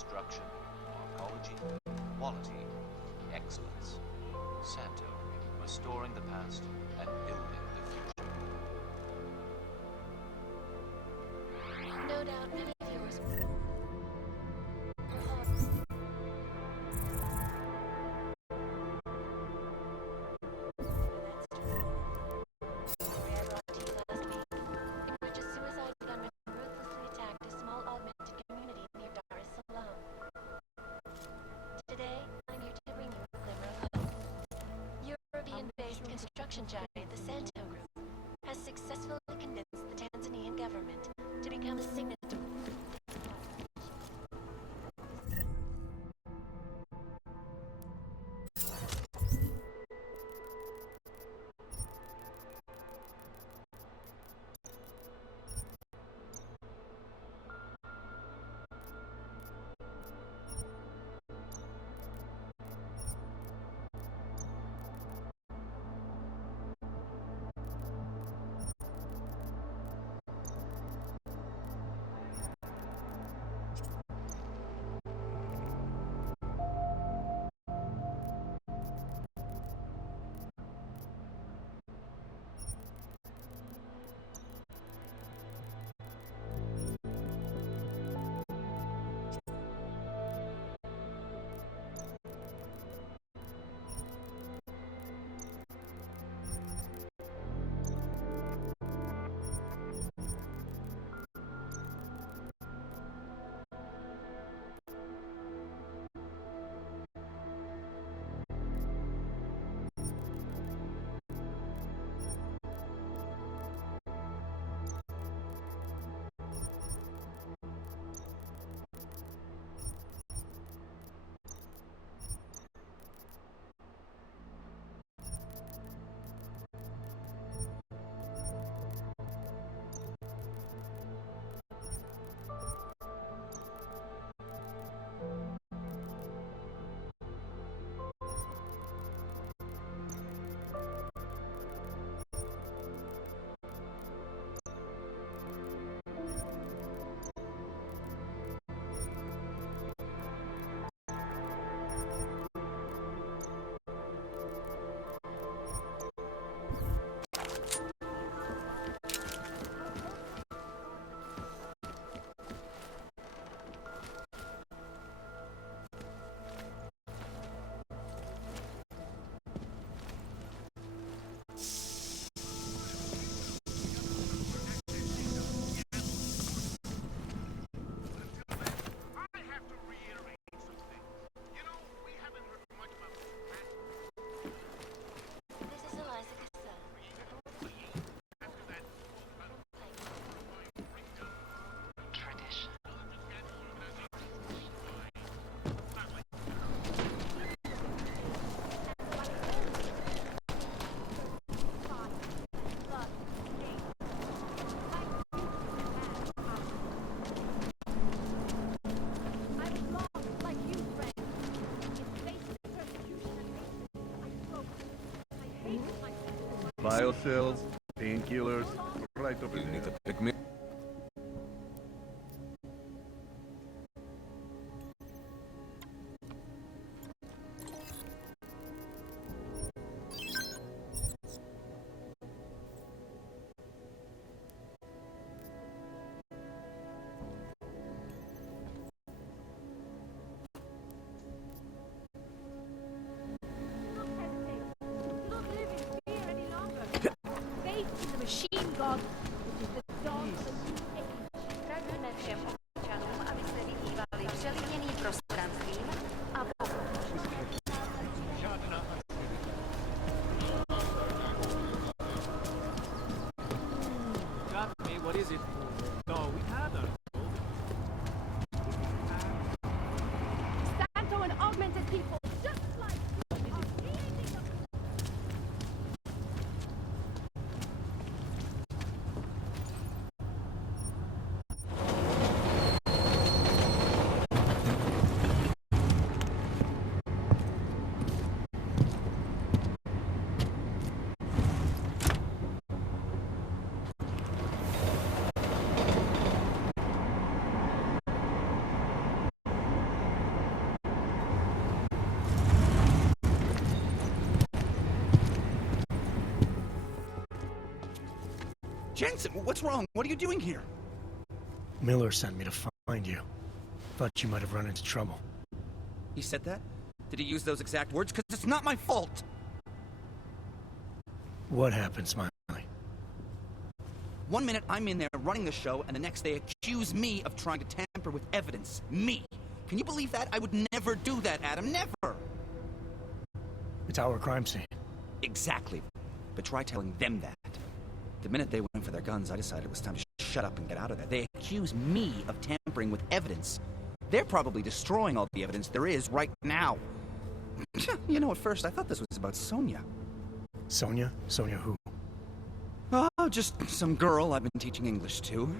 construction, arcology, quality, excellence. Santo, restoring the past and building the future. No doubt many of yours construction giant, the Santo Group, has successfully convinced the Tanzanian government to become a signatory. Biocells, painkillers, right over You need there. to pick me. Machine God, which is the dawn of a new age. Radíme všem občanům, aby se vyhýbali přelidněným prostranstvím a Got me, what is it? No, we had her. Santo and augmented people, just like you are creating a Jensen, what's wrong? What are you doing here? Miller sent me to find you. Thought you might have run into trouble. He said that? Did he use those exact words? Because it's not my fault! What happened, Smiley? 1 minute I'm in there running the show, and the next they accuse me of trying to tamper with evidence. Me! Can you believe that? I would never do that, Adam. Never! It's our crime scene. Exactly. But try telling them that. The minute they went for their guns, I decided it was time to shut up and get out of there. They accuse me of tampering with evidence. They're probably destroying all the evidence there is right now. You know, at first I thought this was about Sonia. Sonia? Sonia who? Oh, just some girl I've been teaching English to.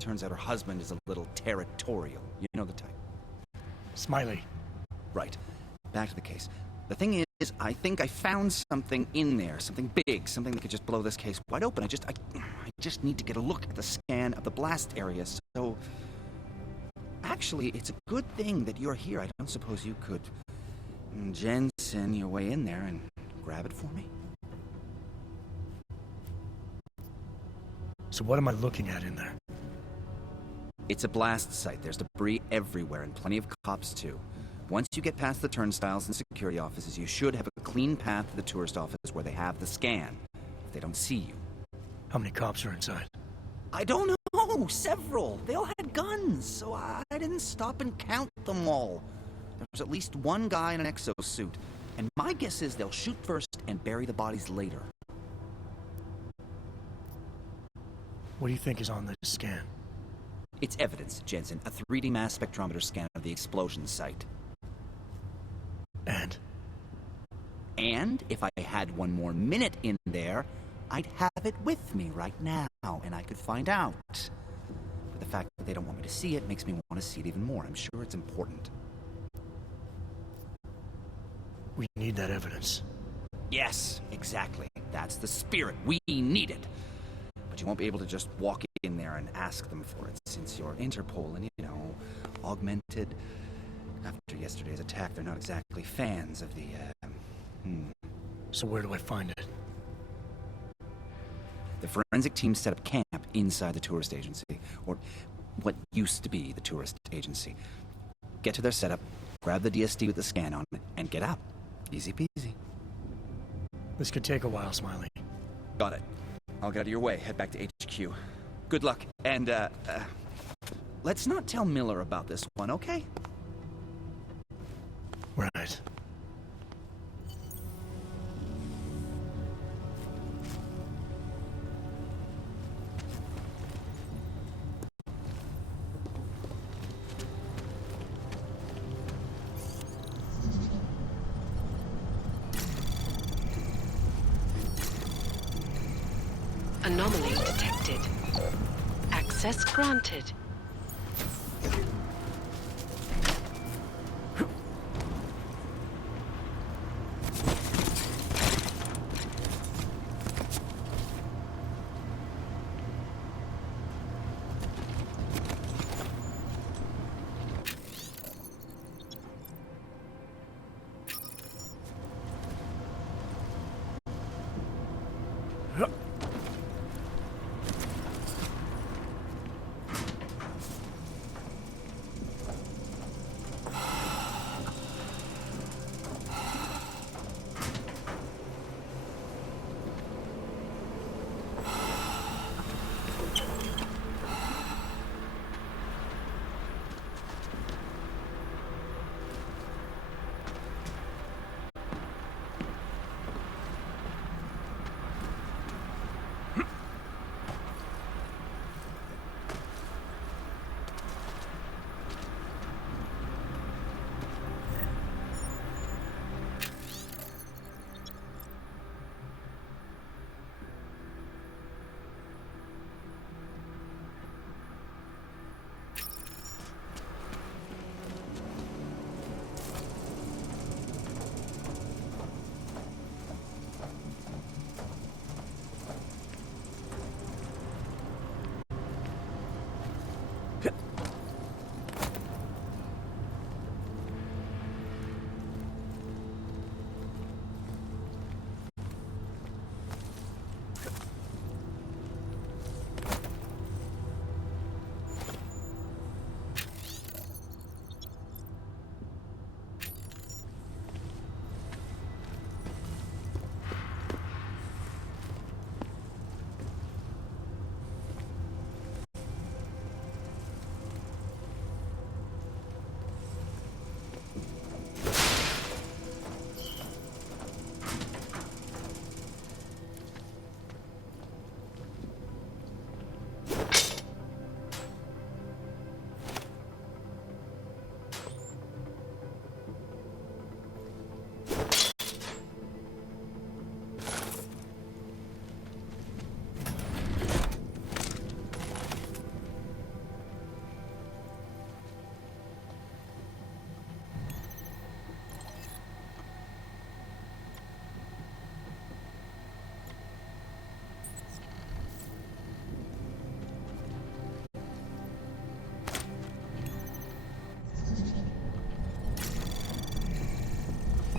Turns out her husband is a little territorial. You know the type. Smiley. Right. Back to the case. The thing is, I think I found something in there. Something big. Something that could just blow this case wide open. I just need to get a look at the scan of the blast area, so... Actually, it's a good thing that you're here. I don't suppose you could... Jensen your way in there and grab it for me? So what am I looking at in there? It's a blast site. There's debris everywhere, and plenty of cops, too. Once you get past the turnstiles and security offices, you should have a clean path to the tourist office where they have the scan, if they don't see you. How many cops are inside? I don't know! Several! They all had guns, so I didn't stop and count them all. There was at least one guy in an exosuit, and my guess is they'll shoot first and bury the bodies later. What do you think is on this scan? It's evidence, Jensen. A 3D mass spectrometer scan of the explosion site. And? And if I had one more minute in there, I'd have it with me right now, and I could find out. But the fact that they don't want me to see it makes me want to see it even more. I'm sure it's important. We need that evidence. Yes, exactly. That's the spirit. We need it. But you won't be able to just walk in there and ask them for it, since you're Interpol and, you know, augmented. After yesterday's attack, they're not exactly fans of the, So where do I find it? The forensic team set up camp inside the tourist agency, or what used to be the tourist agency. Get to their setup, grab the DSD with the scan on it, and get out. Easy peasy. This could take a while, Smiley. Got it. I'll get out of your way, head back to HQ. Good luck, and, let's not tell Miller about this one, okay? Right. Anomaly detected. Access granted.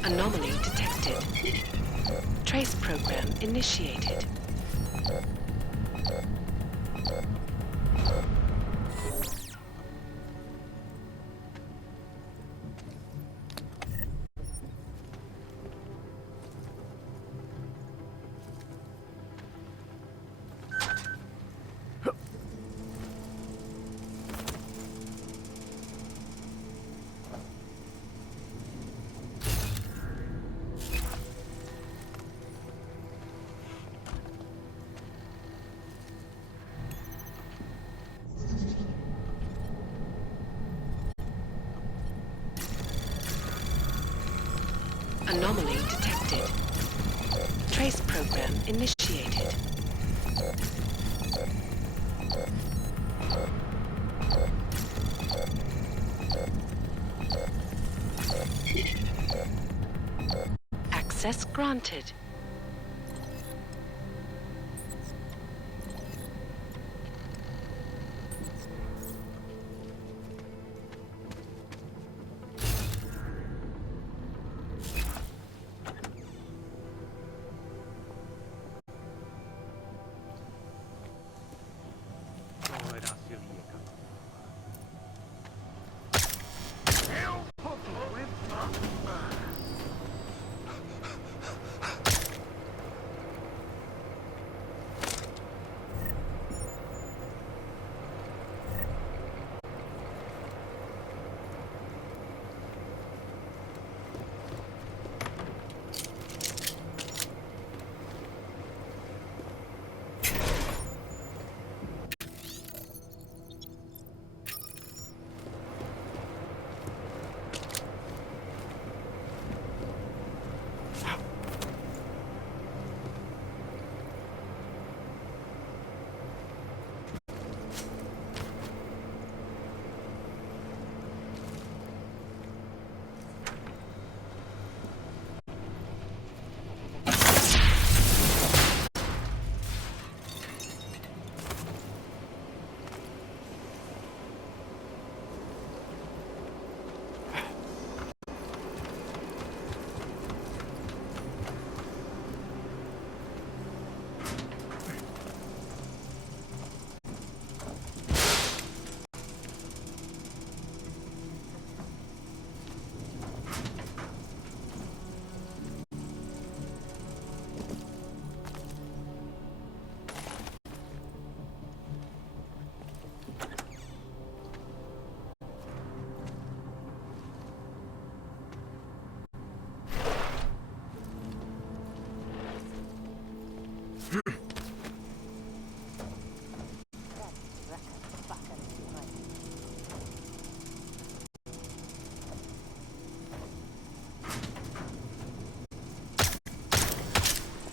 Anomaly detected. Trace program initiated. Anomaly detected. Trace program initiated. Access granted.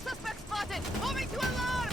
Suspect spotted! Moving to alarm!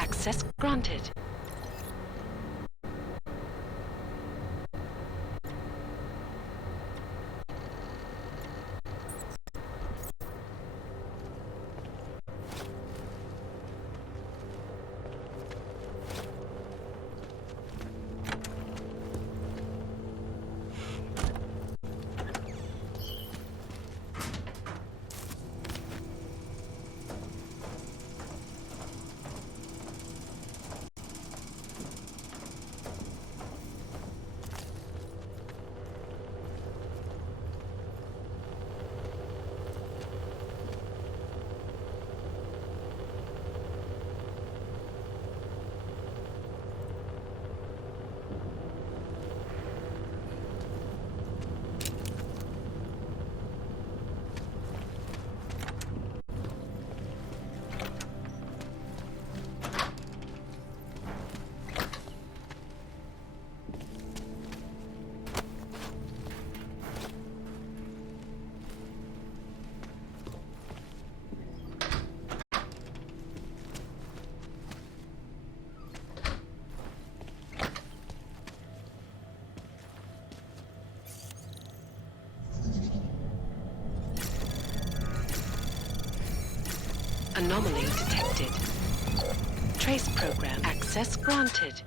Access granted. Anomaly detected. Trace program access granted.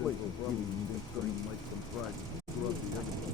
Wait, probably needing something like some practice throughout the episode.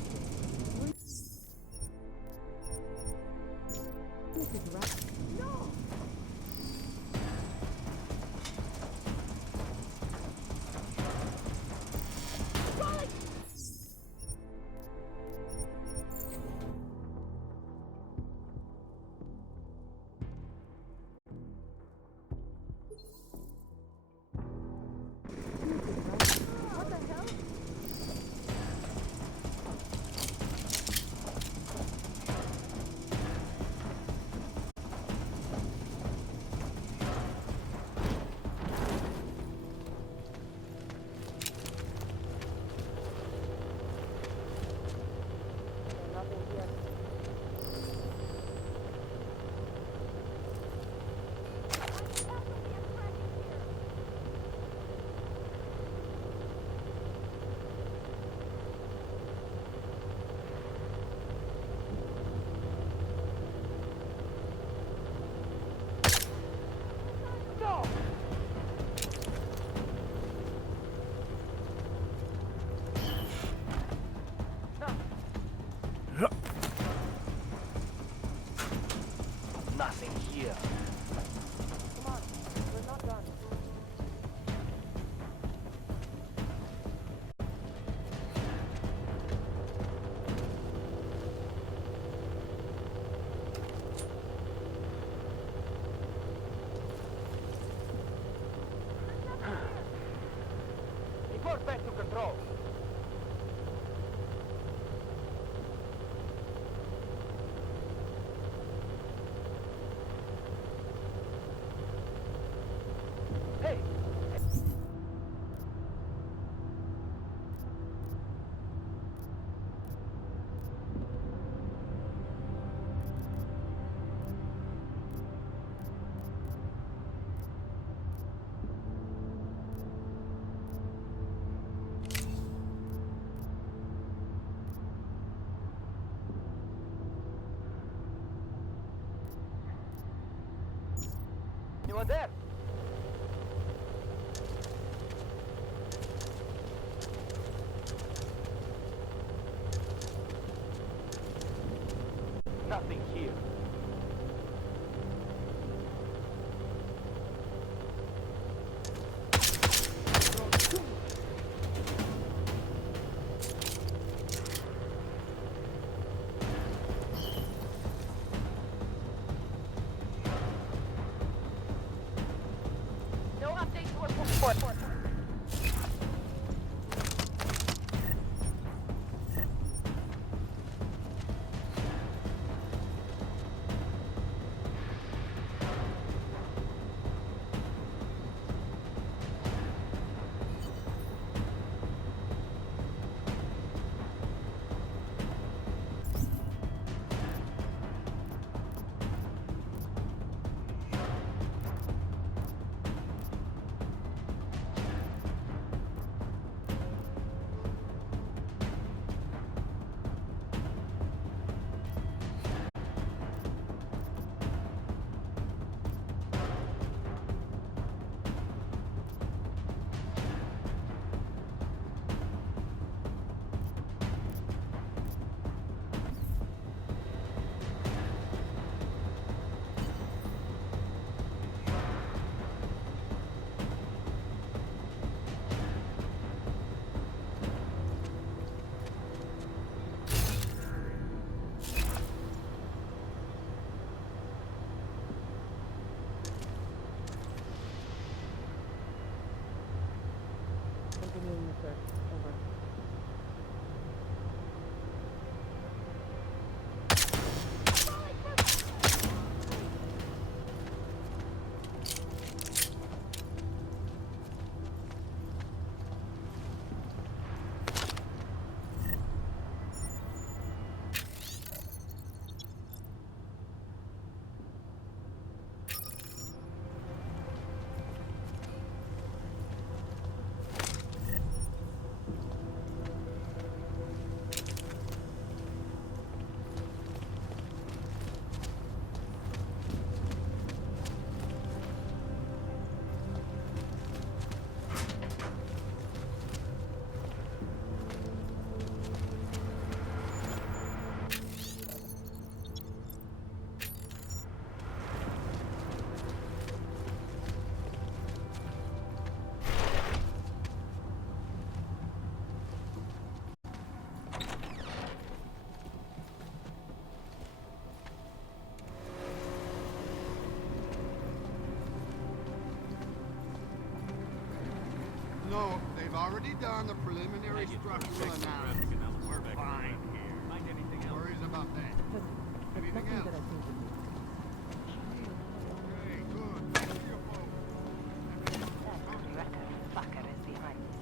Nothing here. Report back to control. Hey! Anyone there? Nothing here. No update to report. No, they've already done the preliminary structural analysis. We're fine here. No worries about that. Anything else? Okay, good. Back to your boat. That fucker is behind us.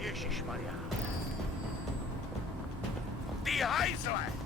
Ježiš Maria. Ty hajzle!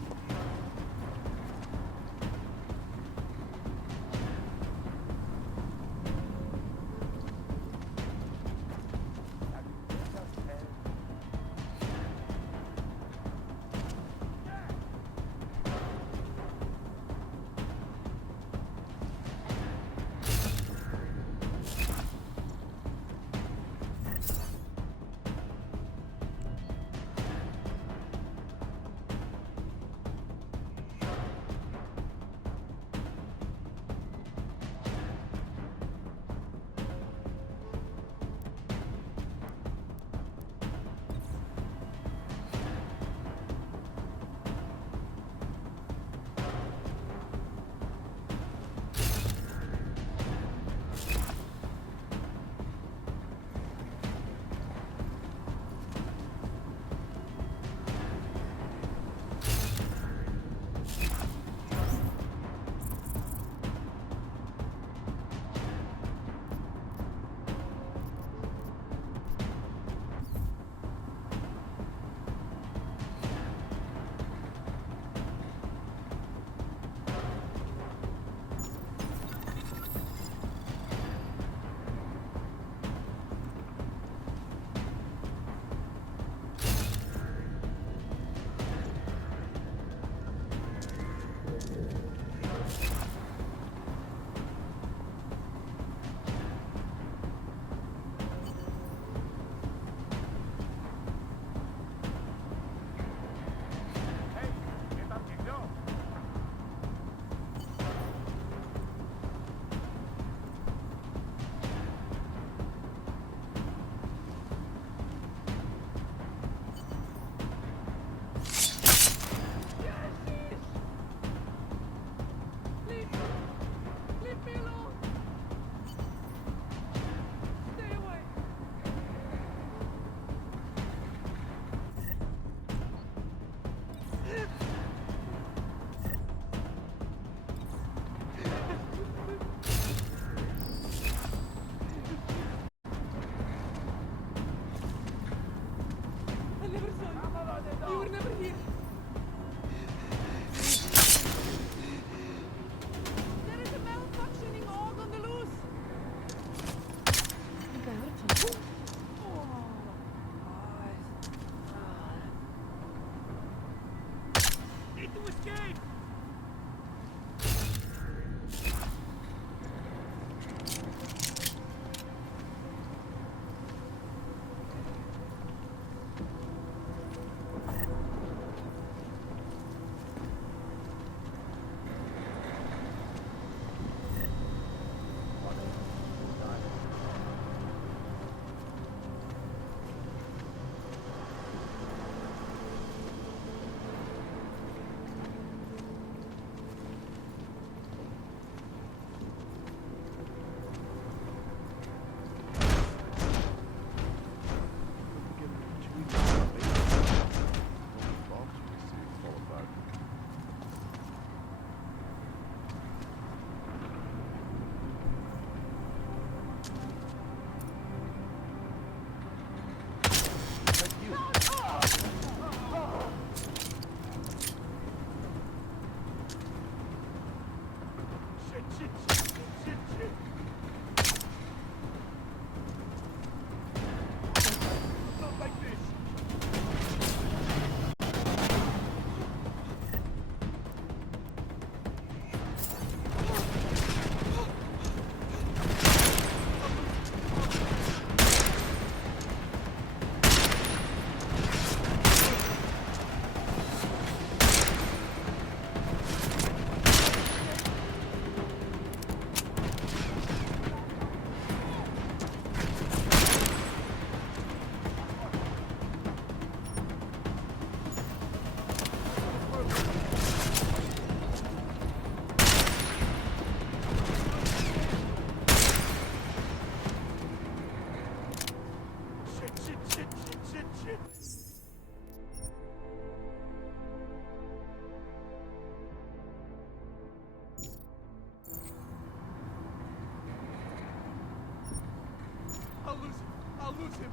I'll lose him.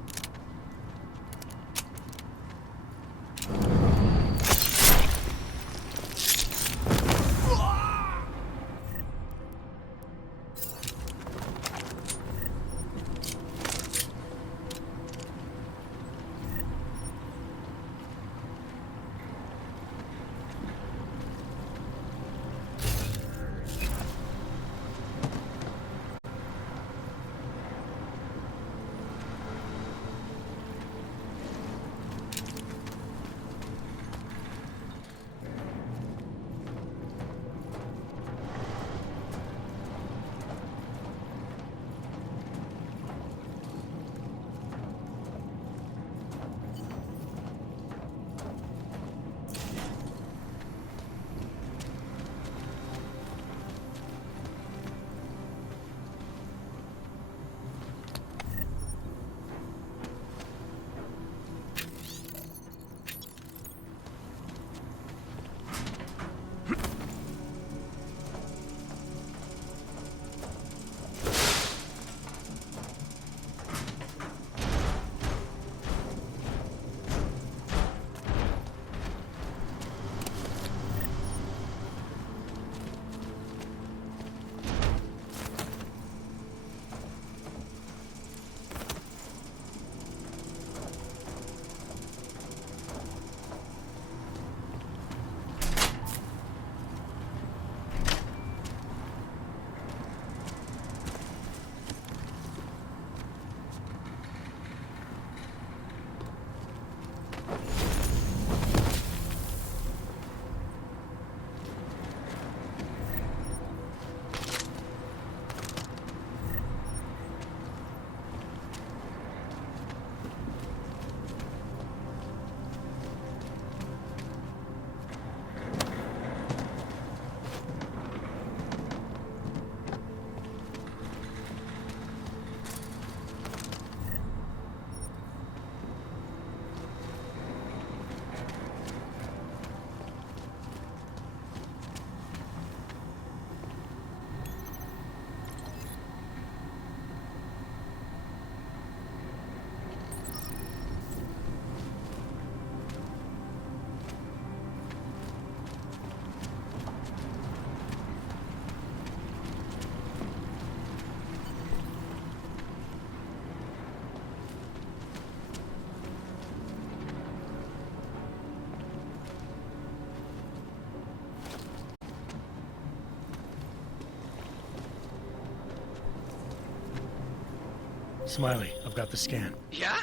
Smiley, I've got the scan. Yeah?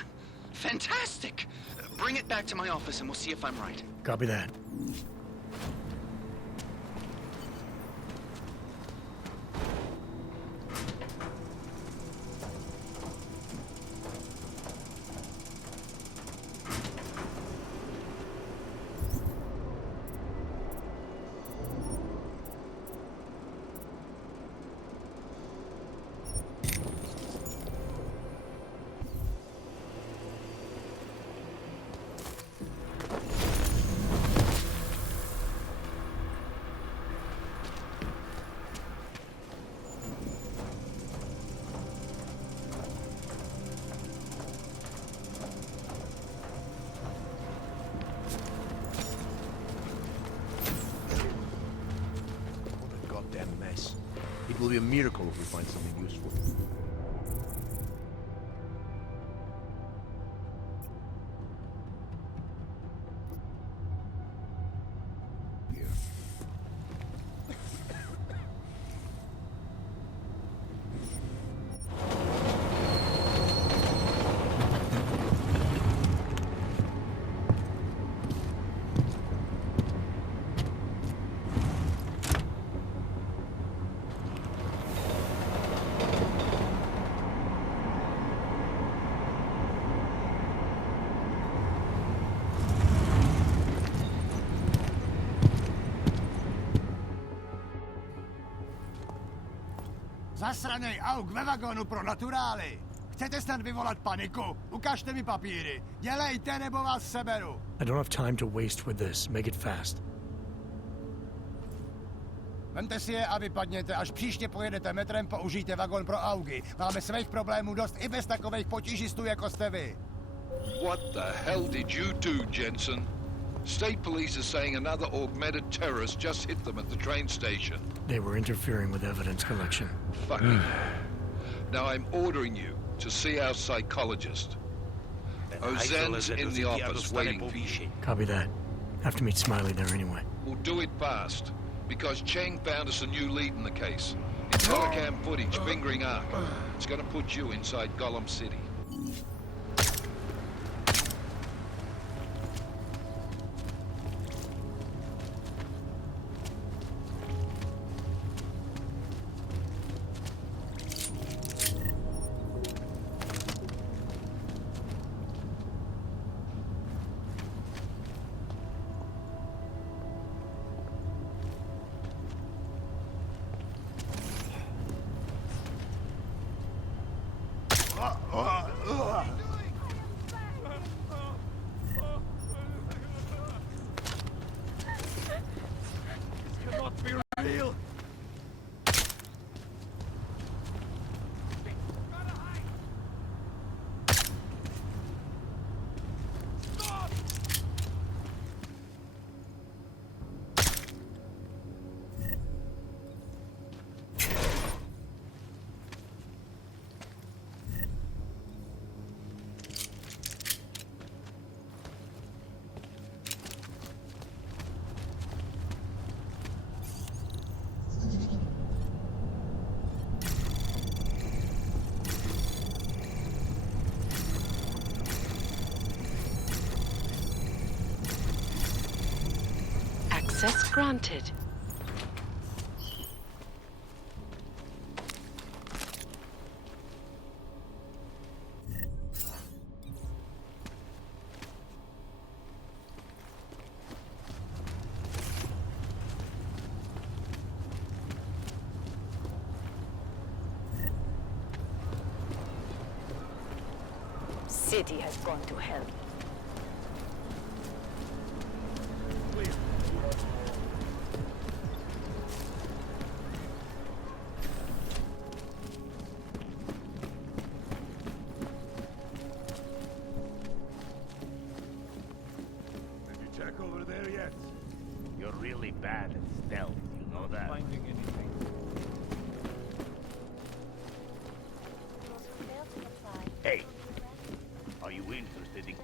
Fantastic! Bring it back to my office and we'll see if I'm right. Copy that. It will be a miracle if we find something useful. Zasranej auk ve vagonu pro naturály! Chcete snad vyvolat paniku? Ukažte mi papíry. Dělejte, nebo vás seberu. I don't have time to waste with this. Make it fast. Vemte si je a vypadněte. Až příště pojedete metrem, použijte vagon pro augy. Máme svých problémů dost i bez takových potížistů, jako jste vy. What the hell did you do, Jensen? State police are saying another augmented terrorist just hit them at the train station. They were interfering with evidence collection. Fucking hell. Now I'm ordering you to see our psychologist. Ozen's in the office waiting for you. Copy that. Have to meet Smiley there anyway. We'll do it fast, because Cheng found us a new lead in the case. It's telecam footage fingering Ark. It's gonna put you inside Gollum City. Access granted. City has gone to hell. Check over there yet? You're really bad at stealth, you know that? Finding anything. Hey, are you interested in...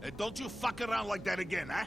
Hey, don't you fuck around like that again, huh?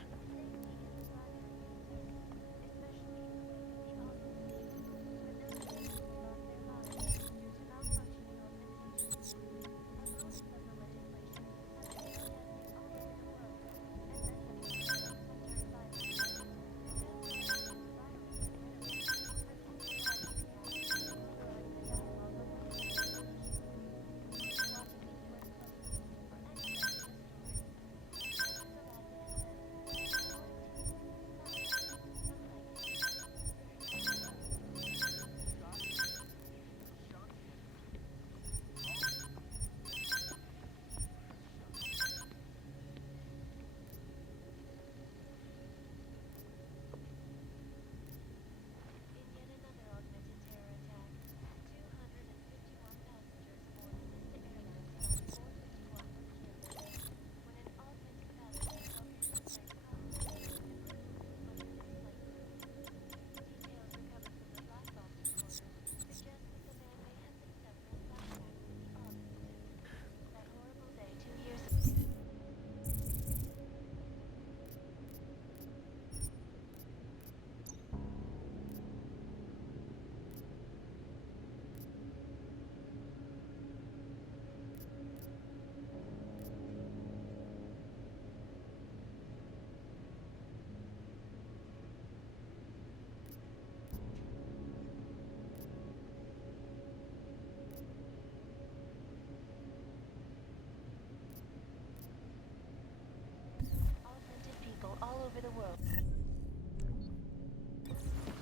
All over the world.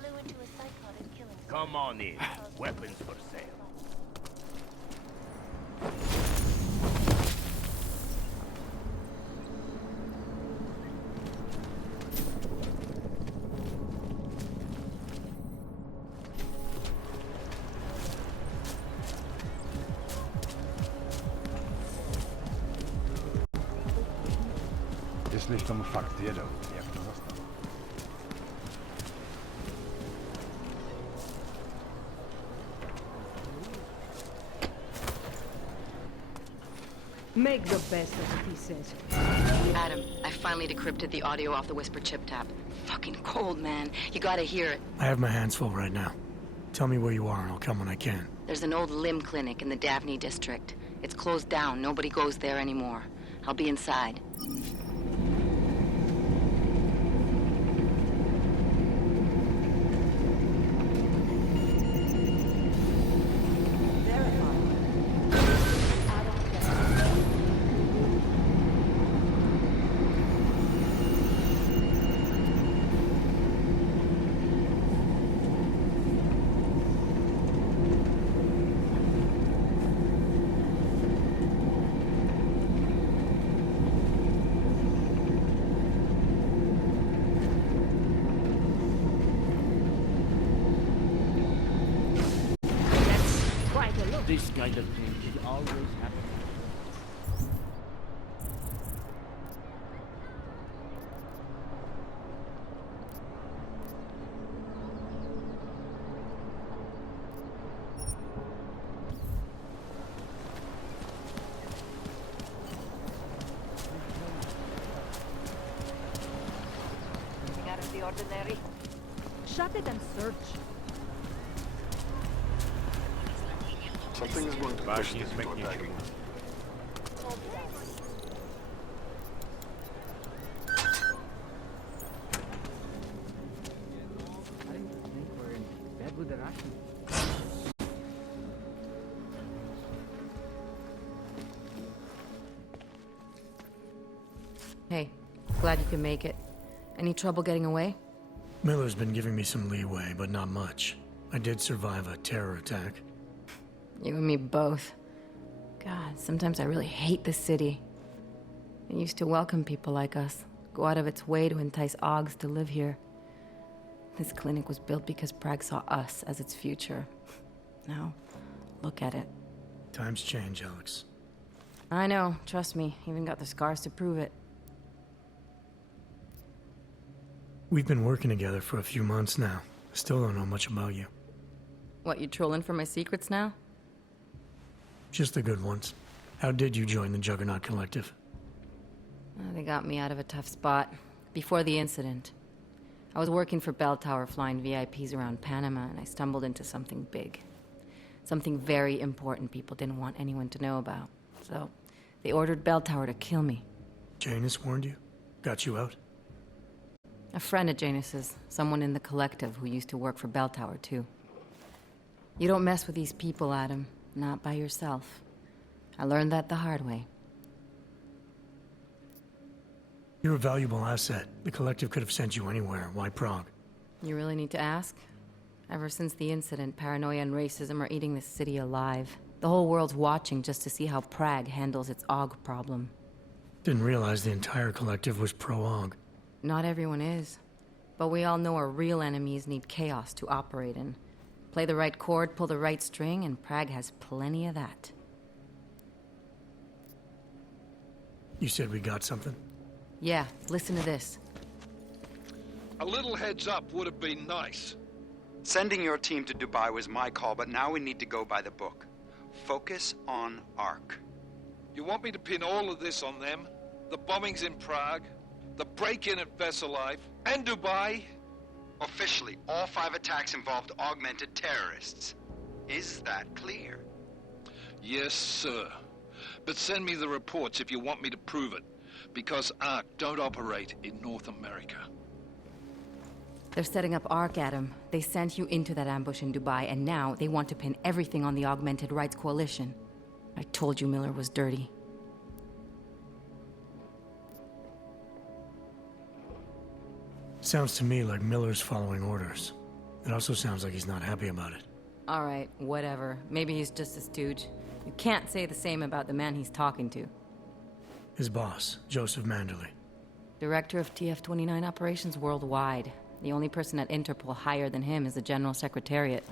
Flew into a psychotic killing spree. Come on in. Weapons for sale. Myślisz, to mu fakt wiedział, jak to zostało. Make the best of it, he says. Adam, I finally decrypted the audio off the Whisper chip tap. Fucking cold, man. You gotta hear it. I have my hands full right now. Tell me where you are and I'll come when I can. There's an old limb clinic in the Daphne district. It's closed down. Nobody goes there anymore. I'll be inside. This kind of thing should always happen. Anything out of the ordinary? Shut it and search. Something is going to push Ważnie this into zmyknie attack. się. I think we're in bed with the Russians. Hey, glad you can make it. Any trouble getting away? Miller's been giving me some leeway, but not much. I did survive a terror attack. You and me both. God, sometimes I really hate this city. It used to welcome people like us, go out of its way to entice Augs to live here. This clinic was built because Prague saw us as its future. Now, look at it. Times change, Alex. I know, trust me, even got the scars to prove it. We've been working together for a few months now. I still don't know much about you. What, you trolling for my secrets now? Just the good ones. How did you join the Juggernaut Collective? They got me out of a tough spot. Before the incident. I was working for Bell Tower flying VIPs around Panama, and I stumbled into something big. Something very important people didn't want anyone to know about. So, they ordered Bell Tower to kill me. Janus warned you? Got you out? A friend of Janus's, someone in the collective who used to work for Bell Tower, too. You don't mess with these people, Adam. Not by yourself. I learned that the hard way. You're a valuable asset. The collective could have sent you anywhere. Why Prague? You really need to ask? Ever since the incident, paranoia and racism are eating this city alive. The whole world's watching just to see how Prague handles its AUG problem. Didn't realize the entire collective was pro-AUG. Not everyone is. But we all know our real enemies need chaos to operate in. Play the right chord, pull the right string, and Prague has plenty of that. You said we got something? Yeah, listen to this. A little heads up would have been nice. Sending your team to Dubai was my call, but now we need to go by the book. Focus on Ark. You want me to pin all of this on them? The bombings in Prague, the break-in at Vesellive, and Dubai? Officially, all 5 attacks involved augmented terrorists. Is that clear? Yes, sir. But send me the reports if you want me to prove it, because Ark don't operate in North America. They're setting up ARC, Adam. They sent you into that ambush in Dubai, and now they want to pin everything on the Augmented Rights Coalition. I told you Miller was dirty. Sounds to me like Miller's following orders. It also sounds like he's not happy about it. All right, whatever. Maybe he's just a stooge. You can't say the same about the man he's talking to. His boss, Joseph Manderley. Director of TF-29 operations worldwide. The only person at Interpol higher than him is the General Secretariat.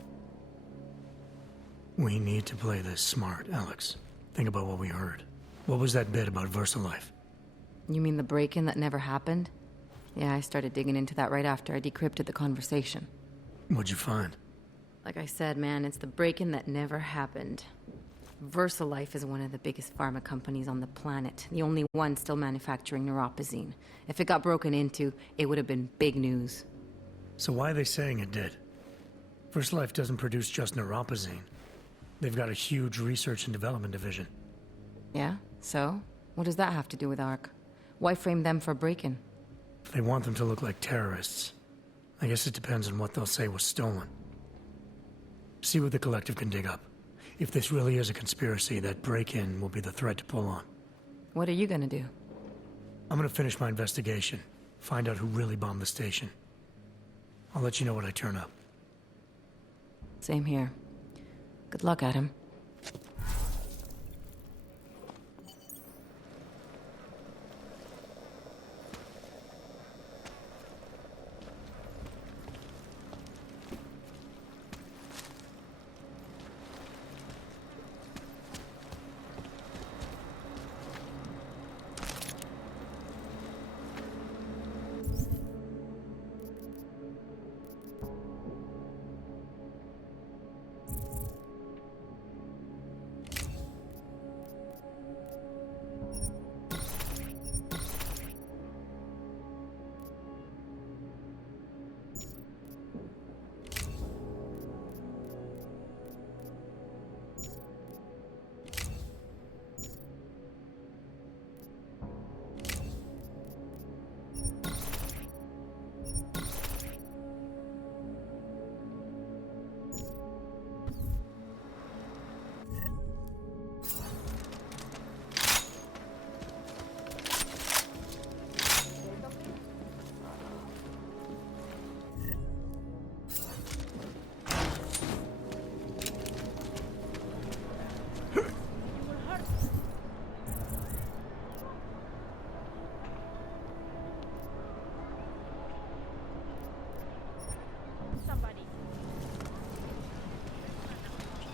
We need to play this smart, Alex. Think about what we heard. What was that bit about Versalife? You mean the break-in that never happened? Yeah, I started digging into that right after I decrypted the conversation. What'd you find? Like I said, man, it's the break-in that never happened. VersaLife is one of the biggest pharma companies on the planet. The only one still manufacturing neuropozyne. If it got broken into, it would have been big news. So why are they saying it did? VersaLife doesn't produce just neuropozyne. They've got a huge research and development division. Yeah? So? What does that have to do with ARC? Why frame them for break-in? They want them to look like terrorists. I guess it depends on what they'll say was stolen. See what the Collective can dig up. If this really is a conspiracy, that break-in will be the thread to pull on. What are you gonna do? I'm gonna finish my investigation. Find out who really bombed the station. I'll let you know when I turn up. Same here. Good luck, Adam.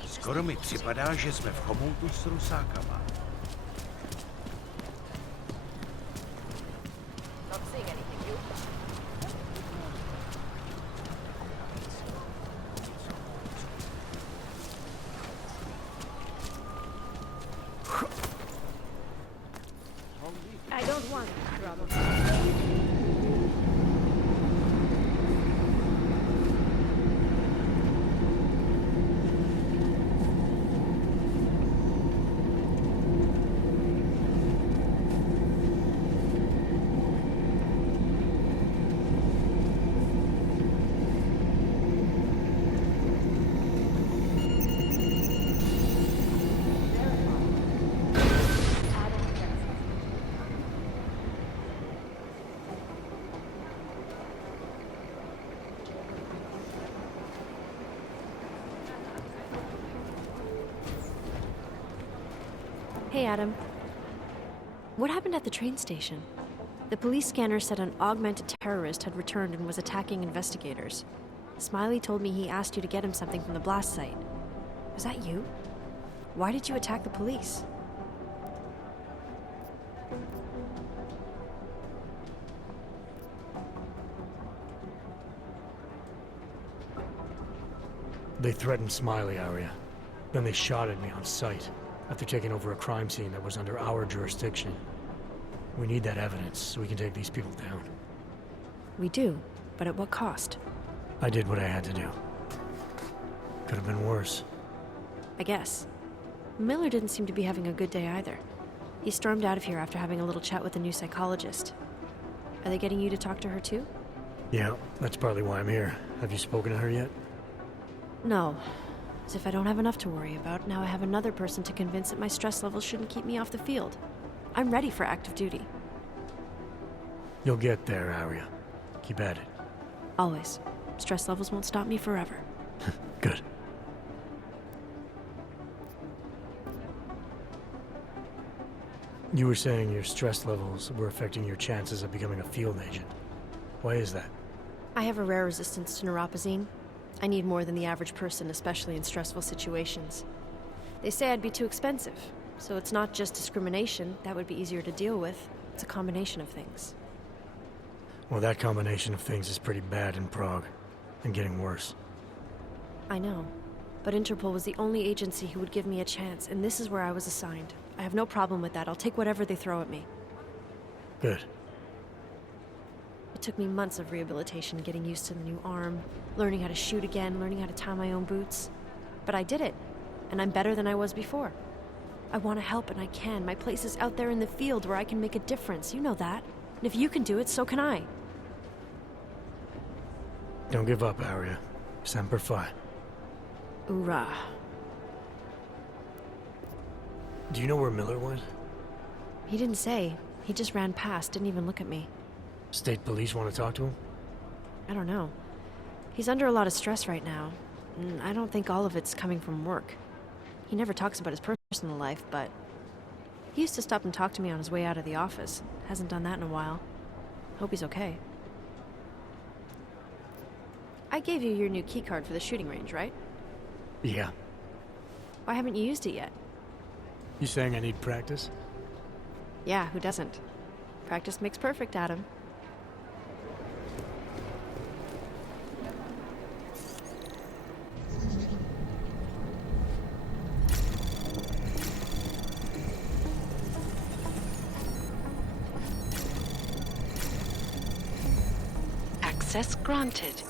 Skoro mi připadá, že jsme v chomoutu s rusákama. I don't want trouble. Hey, Adam. What happened at the train station? The police scanner said an augmented terrorist had returned and was attacking investigators. Smiley told me he asked you to get him something from the blast site. Was that you? Why did you attack the police? They threatened Smiley area. Then they shot at me on sight, after taking over a crime scene that was under our jurisdiction. We need that evidence so we can take these people down. We do, but at what cost? I did what I had to do. Could have been worse. I guess. Miller didn't seem to be having a good day either. He stormed out of here after having a little chat with the new psychologist. Are they getting you to talk to her too? Yeah, that's partly why I'm here. Have you spoken to her yet? No. As if I don't have enough to worry about, now I have another person to convince that my stress levels shouldn't keep me off the field. I'm ready for active duty. You'll get there, Arya. Keep at it. Always. Stress levels won't stop me forever. Good. You were saying your stress levels were affecting your chances of becoming a field agent. Why is that? I have a rare resistance to neuropozyne. I need more than the average person, especially in stressful situations. They say I'd be too expensive, so it's not just discrimination, that would be easier to deal with. it's a combination of things. Well, that combination of things is pretty bad in Prague, and getting worse. I know, but Interpol was the only agency who would give me a chance, and this is where I was assigned. I have no problem with that. I'll take whatever they throw at me. Good. It took me months of rehabilitation, getting used to the new arm, learning how to shoot again, learning how to tie my own boots. But I did it, and I'm better than I was before. I want to help, and I can. My place is out there in the field where I can make a difference. You know that. And if you can do it, so can I. Don't give up, Arya. Semper Fi. Hoorah. Do you know where Miller went? He didn't say. He just ran past, didn't even look at me. State police want to talk to him? I don't know. He's under a lot of stress right now. And I don't think all of it's coming from work. He never talks about his personal life, but he used to stop and talk to me on his way out of the office. Hasn't done that in a while. Hope he's okay. I gave you your new keycard for the shooting range, right? Yeah. Why haven't you used it yet? You saying I need practice? Yeah, who doesn't? Practice makes perfect, Adam. Access granted.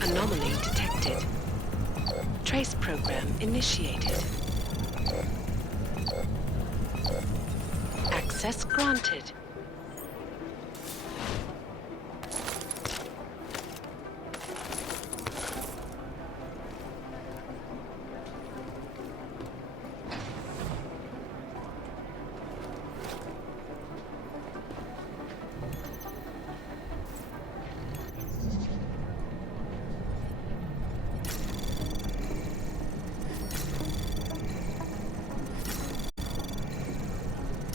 Anomaly detected. Trace program initiated. Access granted.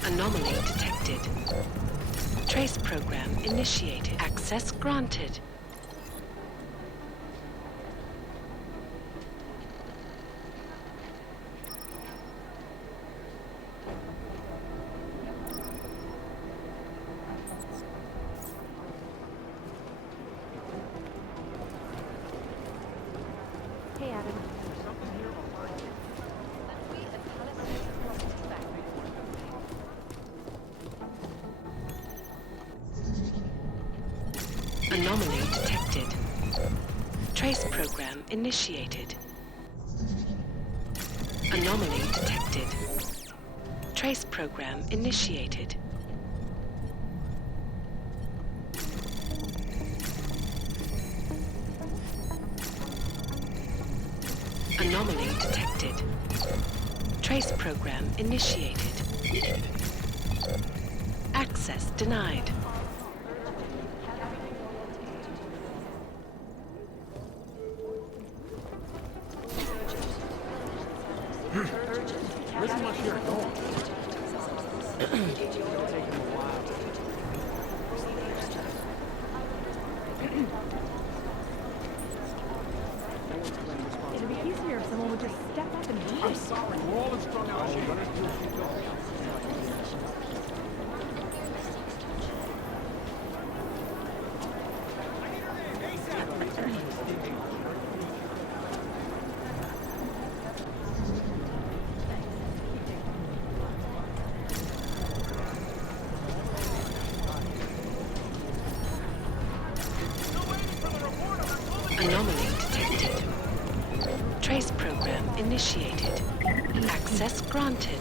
Anomaly detected. Trace program initiated. Access granted. Hey, Adam. Anomaly detected. Trace program initiated. Anomaly detected. Trace program initiated. Anomaly detected. Trace program initiated. Access denied. Listen what you're going. It'd be easier if someone would just step up and do I'm it. sorry, we're all strung out here. Let us do what she does. Anomaly detected. Trace program initiated. Access granted.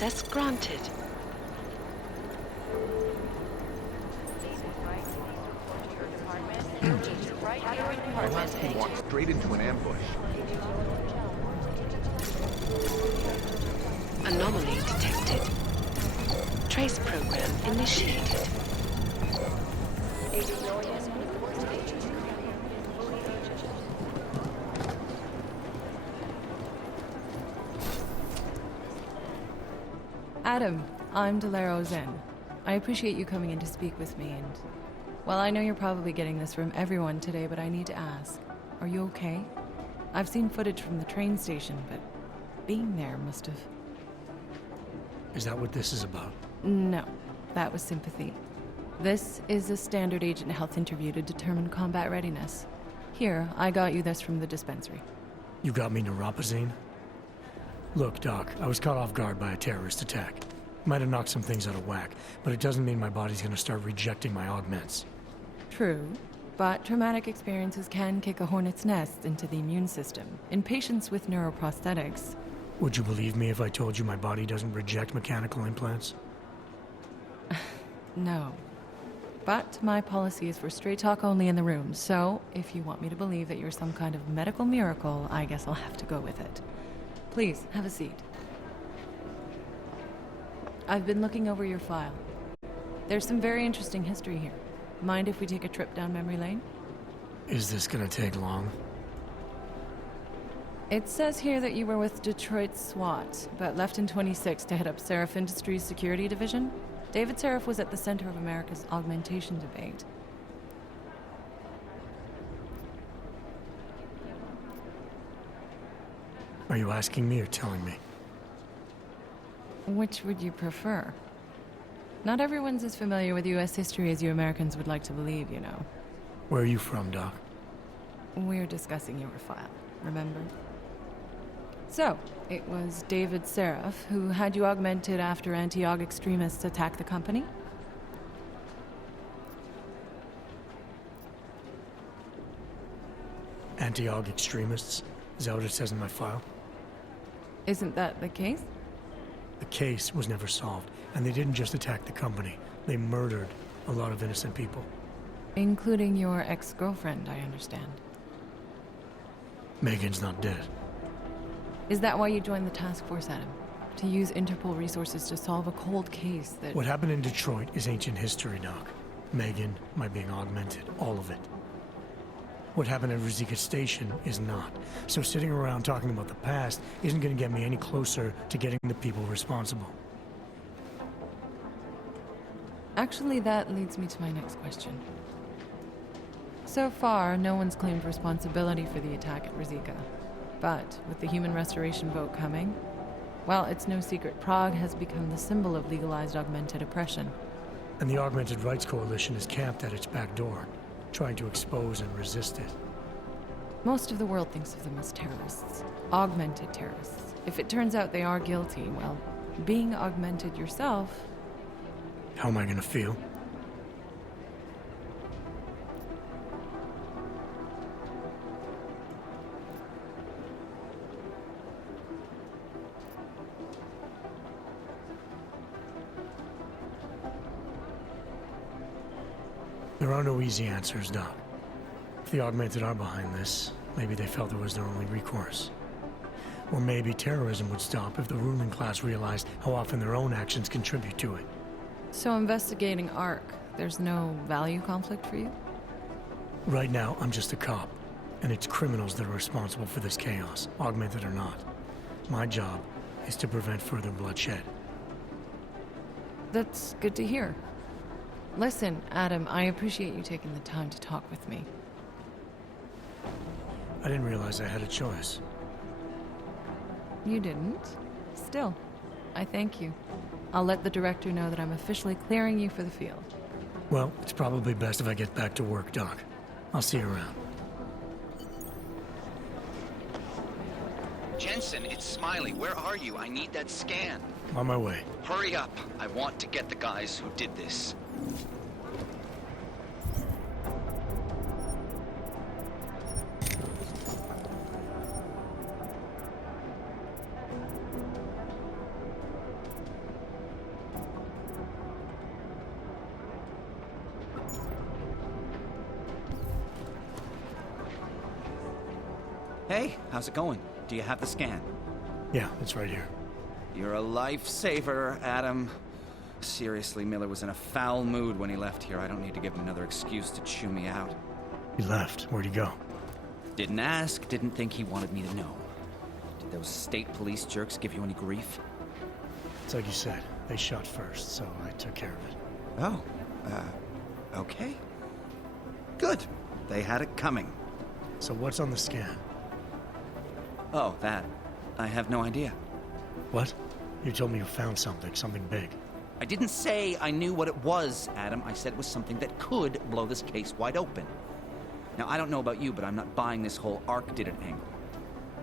Access granted. Walk straight into an ambush. Anomaly detected. Trace program initiated. Adam, I'm Delaro Zen. I appreciate you coming in to speak with me, and... well, I know you're probably getting this from everyone today, but I need to ask. Are you okay? I've seen footage from the train station, but being there must have... Is that what this is about? No, that was sympathy. This is a standard agent health interview to determine combat readiness. Here, I got you this from the dispensary. You got me neuropazine? Look, Doc, I was caught off guard by a terrorist attack. Might have knocked some things out of whack, but it doesn't mean my body's gonna start rejecting my augments. True, but traumatic experiences can kick a hornet's nest into the immune system. In patients with neuroprosthetics... Would you believe me if I told you my body doesn't reject mechanical implants? No. But my policy is for straight talk only in the room, so if you want me to believe that you're some kind of medical miracle, I guess I'll have to go with it. Please, have a seat. I've been looking over your file. There's some very interesting history here. Mind if we take a trip down memory lane? Is this gonna take long? It says here that you were with Detroit SWAT, but left in 26 to head up Seraph Industries' security division. David Seraph was at the center of America's augmentation debate. Are you asking me or telling me? Which would you prefer? Not everyone's as familiar with U.S. history as you Americans would like to believe, you know. Where are you from, Doc? We're discussing your file, remember? So, it was David Seraph who had you augmented after anti-aug extremists attacked the company? Anti-aug extremists? Is that what it says in my file? Isn't that the case? The case was never solved, and they didn't just attack the company. They murdered a lot of innocent people. Including your ex-girlfriend, I understand. Megan's not dead. Is that why you joined the task force, Adam? To use Interpol resources to solve a cold case that... What happened in Detroit is ancient history, Doc. Megan, my being augmented, all of it. What happened at Rosika Station is not. So sitting around talking about the past isn't going to get me any closer to getting the people responsible. Actually, that leads me to my next question. So far, no one's claimed responsibility for the attack at Rosika. But with the human restoration vote coming, well, it's no secret Prague has become the symbol of legalized augmented oppression. And the Augmented Rights Coalition is camped at its back door, trying to expose and resist it. Most of the world thinks of them as terrorists. Augmented terrorists. If it turns out they are guilty, well, being augmented yourself... How am I gonna feel? There are no easy answers, Doc. If the Augmented are behind this, maybe they felt it was their only recourse. Or maybe terrorism would stop if the ruling class realized how often their own actions contribute to it. So investigating ARC, there's no value conflict for you? Right now, I'm just a cop, and it's criminals that are responsible for this chaos, augmented or not. My job is to prevent further bloodshed. That's good to hear. Listen, Adam, I appreciate you taking the time to talk with me. I didn't realize I had a choice. You didn't? Still, I thank you. I'll let the director know that I'm officially clearing you for the field. Well, it's probably best if I get back to work, Doc. I'll see you around. Jensen, it's Smiley. Where are you? I need that scan. On my way. Hurry up. I want to get the guys who did this. Hey, how's it going? Do you have the scan? Yeah, it's right here. You're a lifesaver, Adam. Seriously, Miller was in a foul mood when he left here. I don't need to give him another excuse to chew me out. He left. Where'd he go? Didn't ask, didn't think he wanted me to know. Did those state police jerks give you any grief? It's like you said. They shot first, so I took care of it. Oh, okay. Good. They had it coming. So what's on the scan? Oh, that. I have no idea. What? You told me you found something big. I didn't say I knew what it was, Adam. I said it was something that could blow this case wide open. Now, I don't know about you, but I'm not buying this whole Ark did it angle.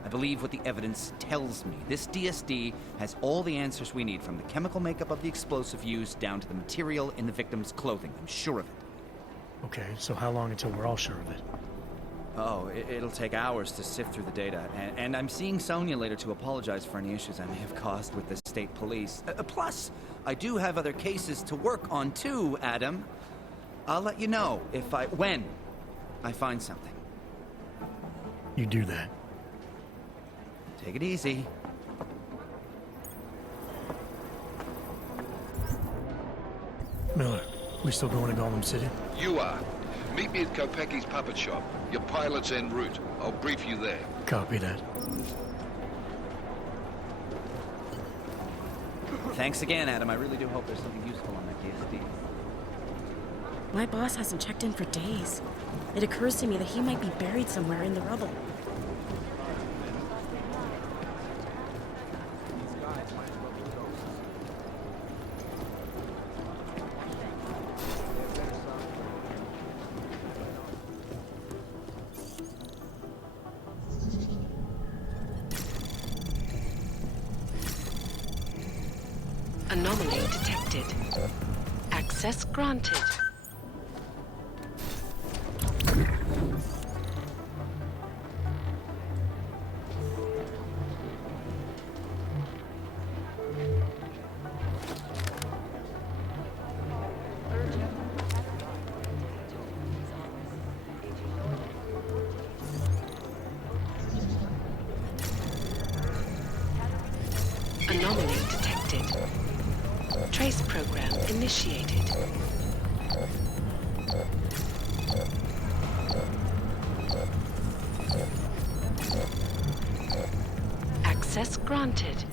I believe what the evidence tells me. This DSD has all the answers we need, from the chemical makeup of the explosive used down to the material in the victim's clothing. I'm sure of it. Okay, so how long until we're all sure of it? Oh, it'll take hours to sift through the data, and I'm seeing Sonia later to apologize for any issues I may have caused with the state police. Plus, I do have other cases to work on too, Adam. I'll let you know when I find something. You do that. Take it easy. Miller, we still going to Gotham City? You are. Meet me at Kopecki's puppet shop. Your pilot's en route. I'll brief you there. Copy that. Thanks again, Adam. I really do hope there's something useful on that DSD. My boss hasn't checked in for days. It occurs to me that he might be buried somewhere in the rubble. Anomaly detected. Access granted. Anomaly detected. Trace program initiated. Access granted.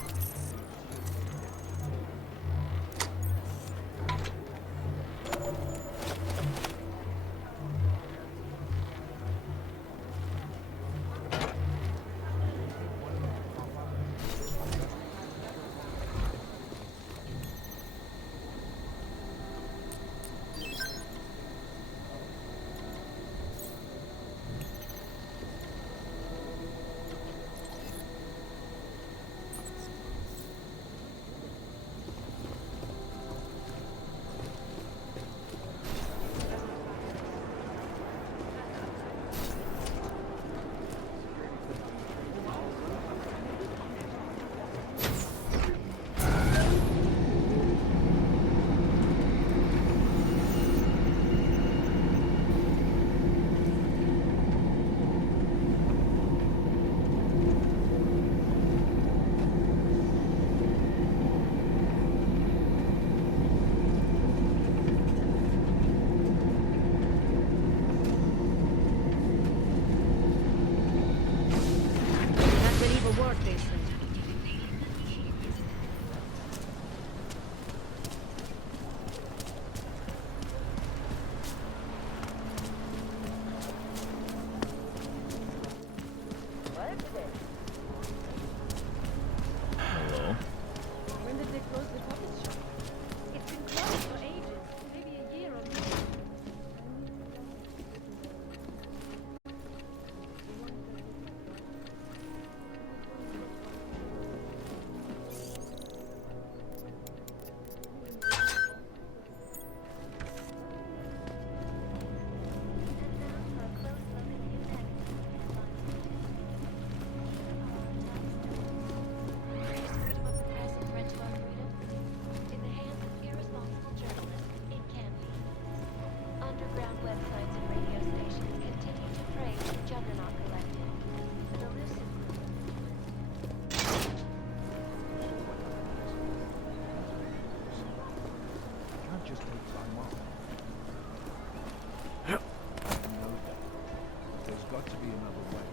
got to be another way.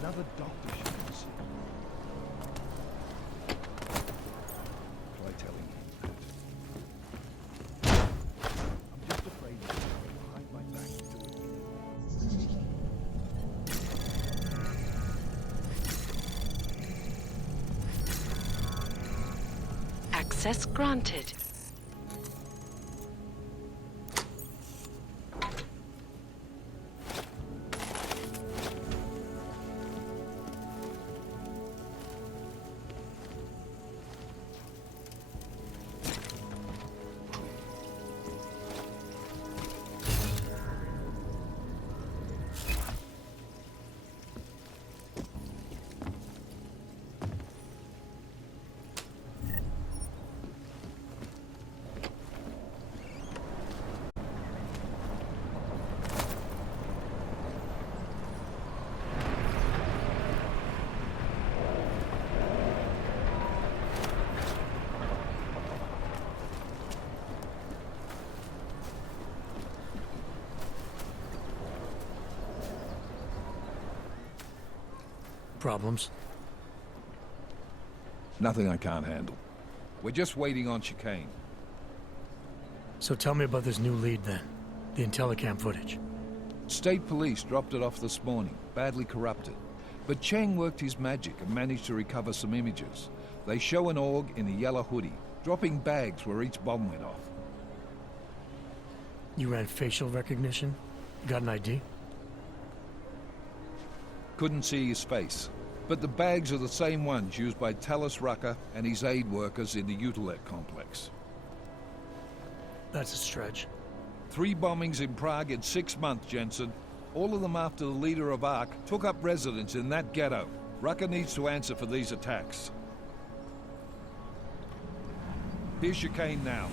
Another doctor she can see. Try telling him that. I'm just afraid he's going to behind my back and do it. Access granted. Problems? Nothing I can't handle. We're just waiting on chicane. So tell me about this new lead then. The Intellicam footage. State police dropped it off this morning, badly corrupted. But Cheng worked his magic and managed to recover some images. They show an org in a yellow hoodie, dropping bags where each bomb went off. You ran facial recognition? You got an ID? Couldn't see his face. But the bags are the same ones used by Talos Rucker and his aid workers in the Utilet complex. That's a stretch. 3 bombings in Prague in 6 months, Jensen. All of them after the leader of ARC took up residence in that ghetto. Rucker needs to answer for these attacks. Here's chicane now.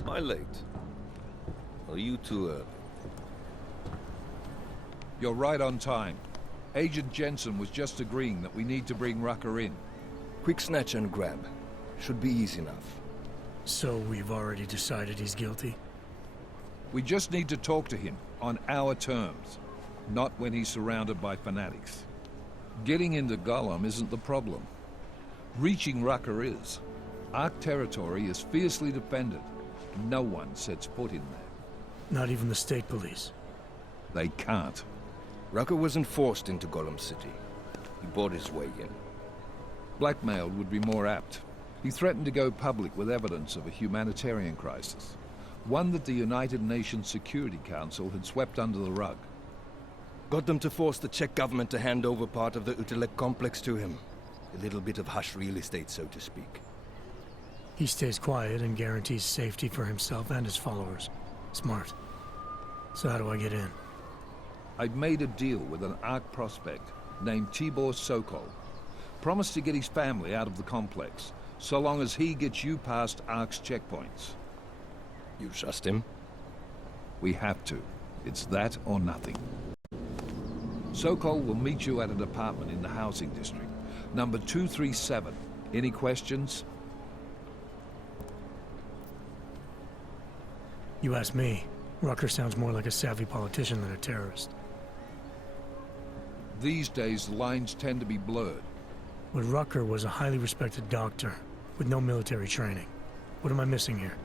Am I late? Are you too early? You're right on time. Agent Jensen was just agreeing that we need to bring Rucker in. Quick snatch and grab. Should be easy enough. So we've already decided he's guilty? We just need to talk to him on our terms, not when he's surrounded by fanatics. Getting into Gollum isn't the problem. Reaching Rucker is. ARC territory is fiercely defended. No one sets foot in there. Not even the state police? They can't. Rucker wasn't forced into Gollum City. He bought his way in. Blackmailed would be more apt. He threatened to go public with evidence of a humanitarian crisis. One that the United Nations Security Council had swept under the rug. Got them to force the Czech government to hand over part of the Utilet complex to him. A little bit of hush real estate, so to speak. He stays quiet and guarantees safety for himself and his followers. Smart. So how do I get in? I've made a deal with an ARC prospect named Tibor Sokol. Promised to get his family out of the complex, so long as he gets you past ARC's checkpoints. You trust him? We have to. It's that or nothing. Sokol will meet you at an apartment in the housing district. Number 237. Any questions? You ask me. Rucker sounds more like a savvy politician than a terrorist. These days, the lines tend to be blurred. But Rucker was a highly respected doctor, with no military training. What am I missing here?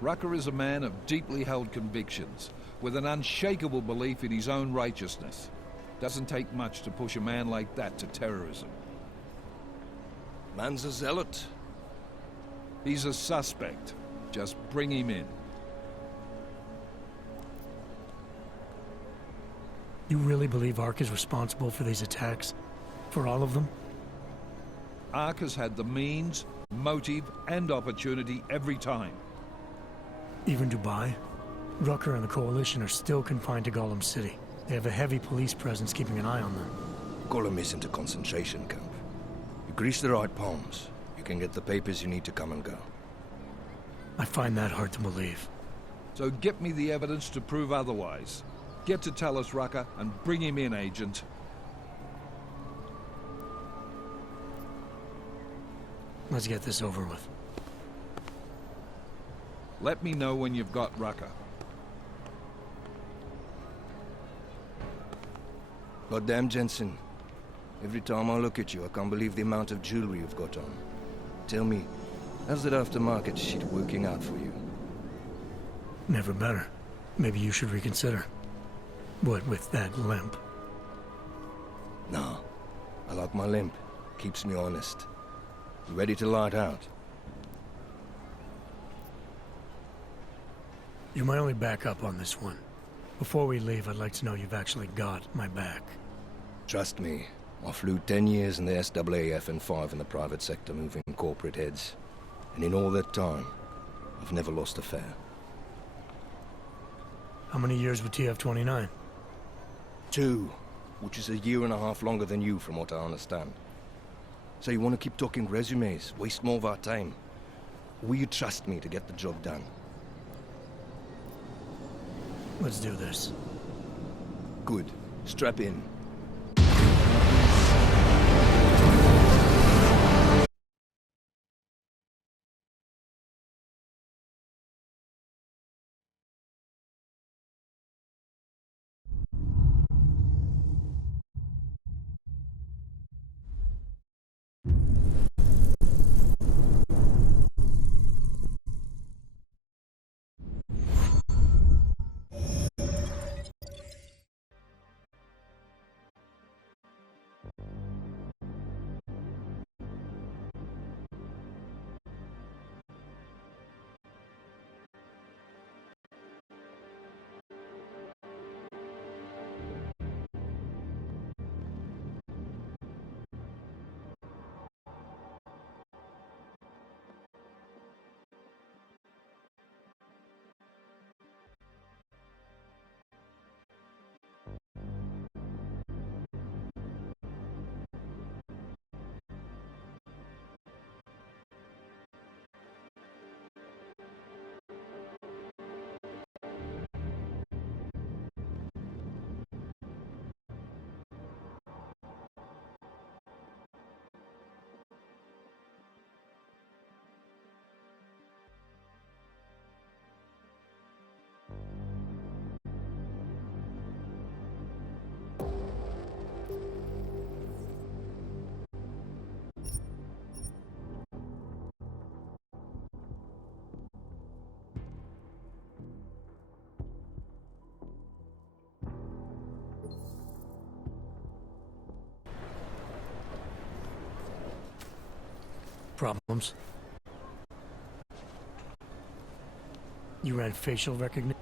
Rucker is a man of deeply held convictions, with an unshakable belief in his own righteousness. Doesn't take much to push a man like that to terrorism. Man's a zealot. He's a suspect. Just bring him in. You really believe ARC is responsible for these attacks? For all of them? ARC has had the means, motive, and opportunity every time. Even Dubai? Rucker and the Coalition are still confined to Gollum City. They have a heavy police presence keeping an eye on them. Gollum isn't a concentration camp. You grease the right palms, you can get the papers you need to come and go. I find that hard to believe. So get me the evidence to prove otherwise. Get to Talus Rucker and bring him in, Agent. Let's get this over with. Let me know when you've got Rucker. Goddamn, Jensen. Every time I look at you, I can't believe the amount of jewelry you've got on. Tell me, how's that aftermarket shit working out for you? Never better. Maybe you should reconsider. What with that limp? No. I like my limp. Keeps me honest. You ready to light out? You're my only backup on this one. Before we leave, I'd like to know you've actually got my back. Trust me. I flew 10 years in the SAAF and 5 in the private sector moving corporate heads. And in all that time, I've never lost a fare. How many years with TF-29? 2, which is a year and a half longer than you from what I understand. So you want to keep talking resumes, waste more of our time? Or will you trust me to get the job done? Let's do this. Good. Strap in. Problems? You ran facial recognition?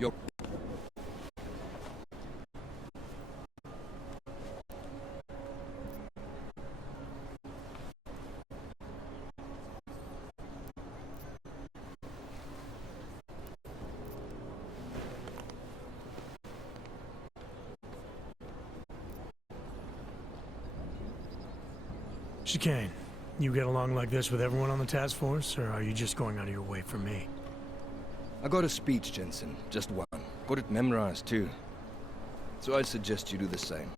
Yo. Chicane, you get along like this with everyone on the task force, or are you just going out of your way for me? I got a speech, Jensen. Just one. Got it memorized, too. So I suggest you do the same.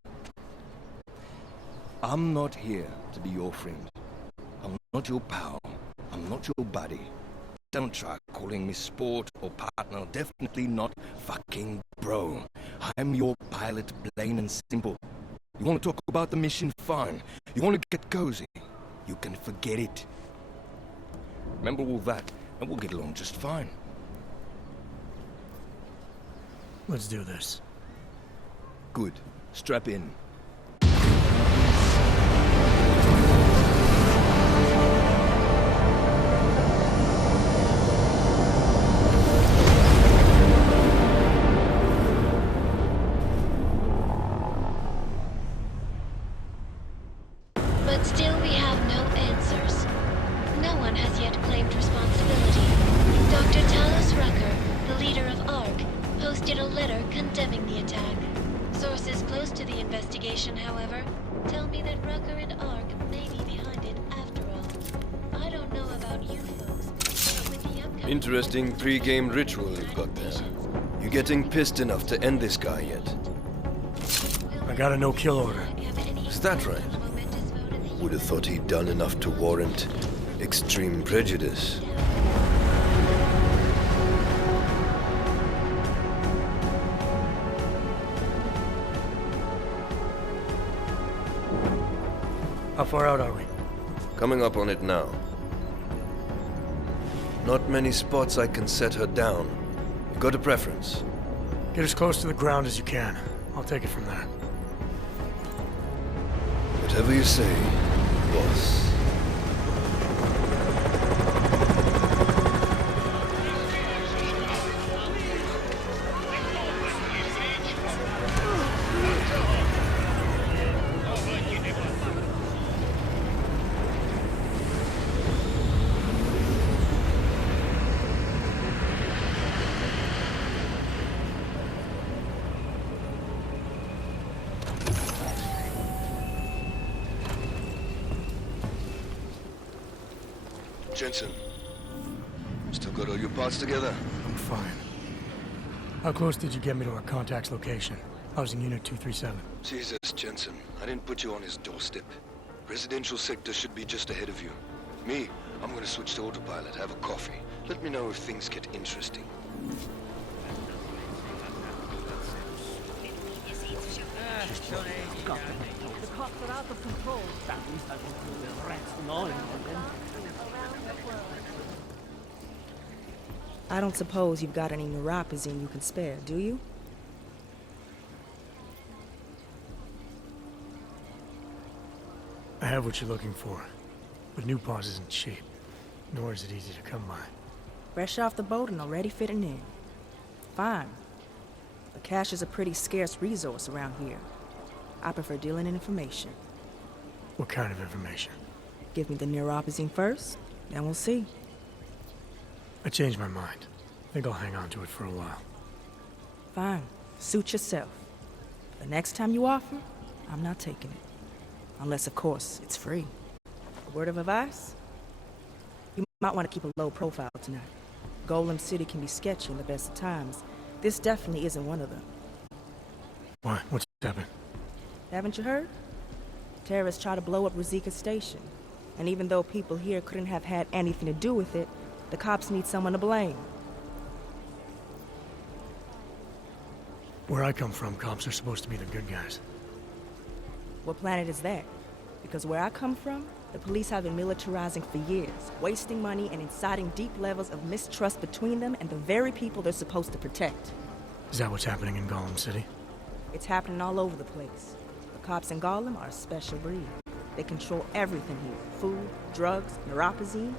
I'm not here to be your friend. I'm not your pal. I'm not your buddy. Don't try calling me sport or partner. Definitely not fucking bro. I'm your pilot, plain and simple. You want to talk about the mission? Fine. You want to get cozy? You can forget it. Remember all that, and we'll get along just fine. Let's do this. Good. Strap in. But still we have no answers. No one has yet claimed responsibility. Dr. Talus Rucker, the leader of ARC, posted a letter condemning Most of the investigation, however, tell me that Rucker and Ark may be behind it after all. I don't know about you folks, but with the upcoming... Interesting pre-game ritual you've got there. You getting pissed enough to end this guy yet? I got a no-kill order. Is that right? Would have thought he'd done enough to warrant extreme prejudice. How far out are we? Coming up on it now. Not many spots I can set her down. You got a preference? Get as close to the ground as you can. I'll take it from there. Whatever you say, boss. Jensen, still got all your parts together? I'm fine. How close did you get me to our contact's location? Housing Unit 237. Jesus, Jensen, I didn't put you on his doorstep. Residential sector should be just ahead of you. Me, I'm gonna switch to autopilot, have a coffee. Let me know if things get interesting. The cops are out of control. At least I can feel the rats gnawing on them. I don't suppose you've got any neuropazine you can spare, do you? I have what you're looking for, but new pause isn't cheap, nor is it easy to come by. Fresh off the boat and already fitting in. Fine. But cash is a pretty scarce resource around here. I prefer dealing in information. What kind of information? Give me the neuropazine first, then we'll see. I changed my mind. I think I'll hang on to it for a while. Fine. Suit yourself. The next time you offer, I'm not taking it. Unless, of course, it's free. A word of advice? You might want to keep a low profile tonight. Golem City can be sketchy in the best of times. This definitely isn't one of them. Why? What's happened? Haven't you heard? Terrorists tried to blow up Rizika Station. And even though people here couldn't have had anything to do with it, the cops need someone to blame. Where I come from, cops are supposed to be the good guys. What planet is that? Because where I come from, the police have been militarizing for years, wasting money and inciting deep levels of mistrust between them and the very people they're supposed to protect. Is that what's happening in Golem City? It's happening all over the place. The cops in Golem are a special breed. They control everything here. Food, drugs, neuropazine,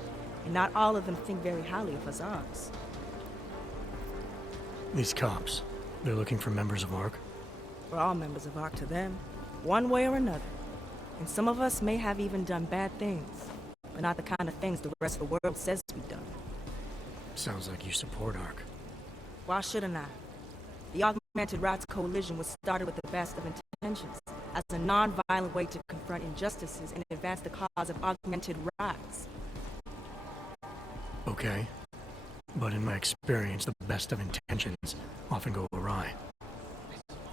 and not all of them think very highly of us Arks. These cops, they're looking for members of ARC? We're all members of ARC to them, one way or another. And some of us may have even done bad things, but not the kind of things the rest of the world says we've done. Sounds like you support ARC. Why shouldn't I? The Augmented Rights Coalition was started with the best of intentions, as a non-violent way to confront injustices and advance the cause of augmented rights. Okay. But in my experience, the best of intentions often go awry.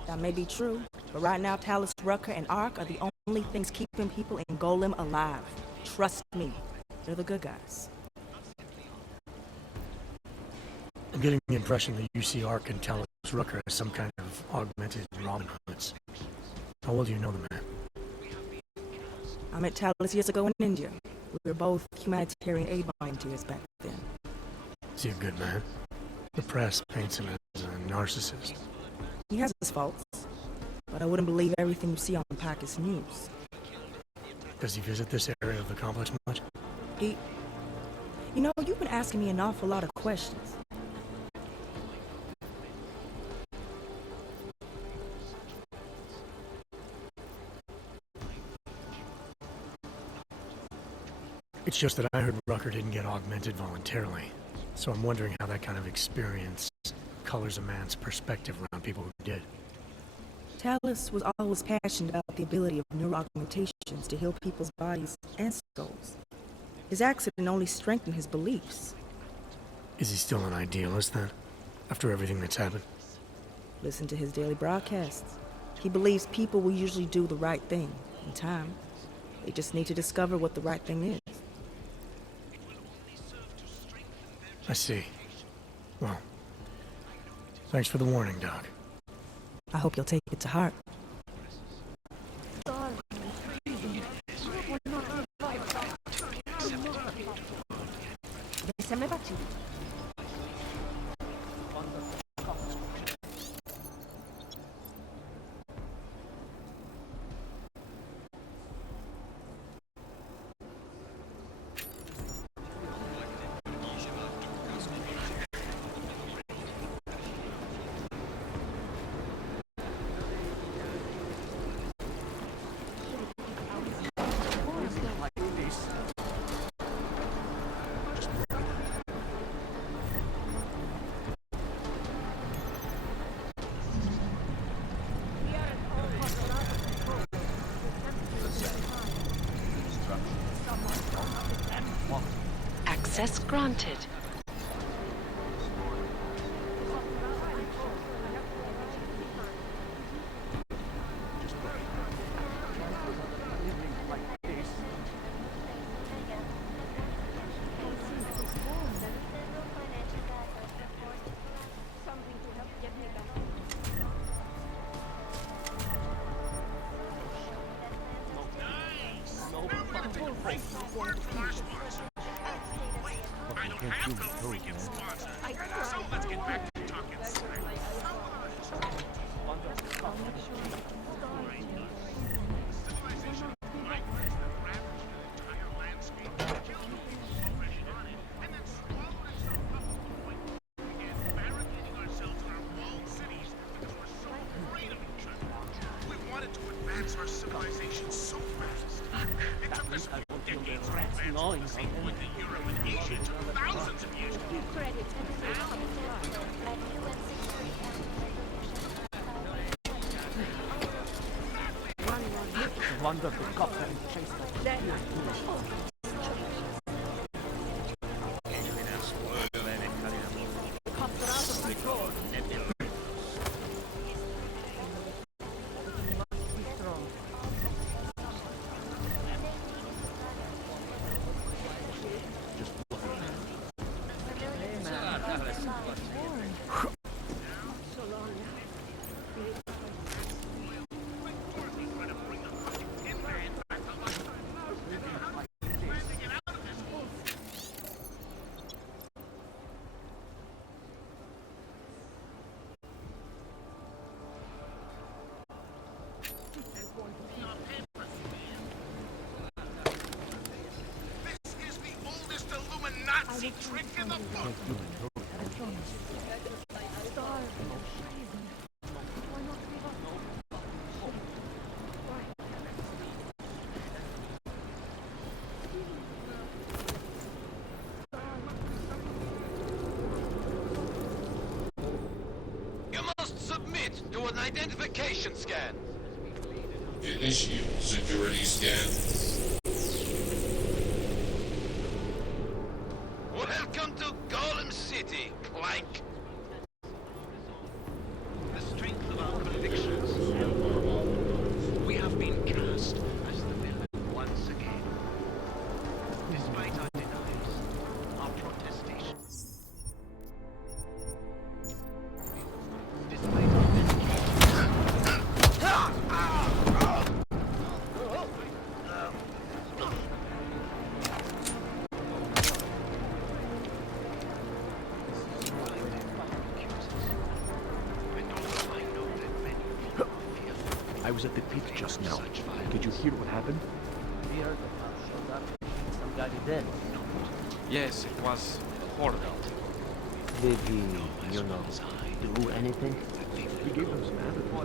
That may be true, but right now Talus, Rucker, and Ark are the only things keeping people in Golem alive. Trust me, they're the good guys. I'm getting the impression that you see Ark and Talus Rucker as some kind of augmented Robin Hoods. How well do you know the man? I met Talus years ago in India. We were both humanitarian aid volunteers back then. Is he a good man? The press paints him as a narcissist. He has his faults, but I wouldn't believe everything you see on Pakistan News. Does he visit this area of the complex much? You know, you've been asking me an awful lot of questions. It's just that I heard Rucker didn't get augmented voluntarily, so I'm wondering how that kind of experience colors a man's perspective around people who did. Tallis was always passionate about the ability of neuroaugmentations to heal people's bodies and souls. His accident only strengthened his beliefs. Is he still an idealist then? After everything that's happened? Listen to his daily broadcasts. He believes people will usually do the right thing in time. They just need to discover what the right thing is. I see. Well, thanks for the warning, Doc. I hope you'll take it to heart. Access granted. Our civilization so fast. It took us decades to advance from the same point that Europe and Asia took thousands of years to do. Wonderful copter and chase. Trick in the book. You must submit to an identification scan. Initiate security scan. Welcome to Golem City, Clank. The strength of our convictions. We have been cast as the villain once again. Despite our denials, our protestations. Despite our I was at the pit just now. Did you hear what happened? We heard the car showed up. Some guy dead. Yes, it was horrible. Did he, do anything? He gave them some ammo.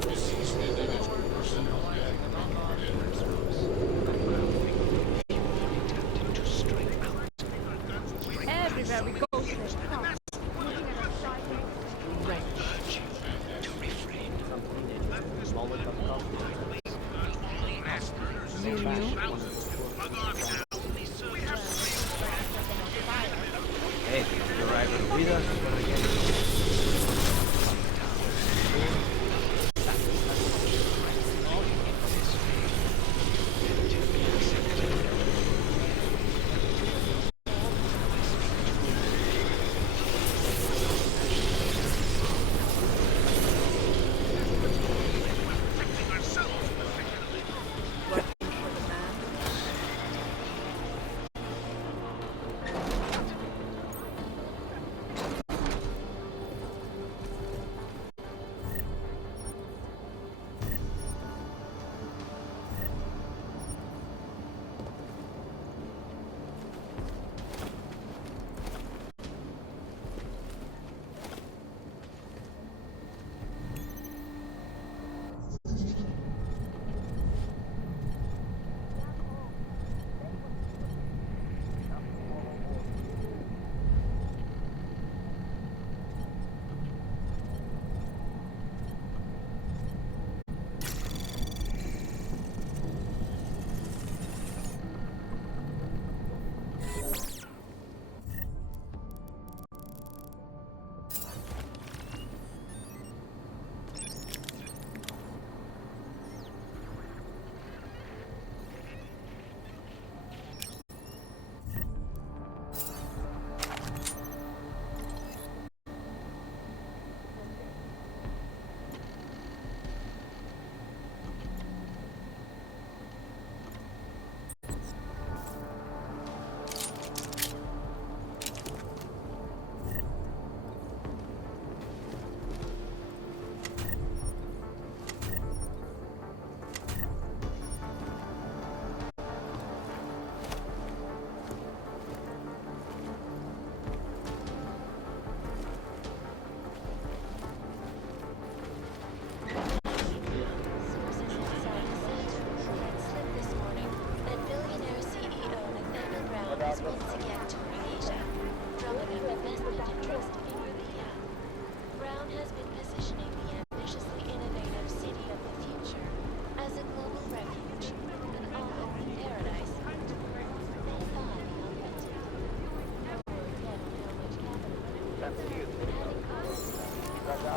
Deceased individual personnel dead. Everywhere we go, there's cops. Looking at us sideways.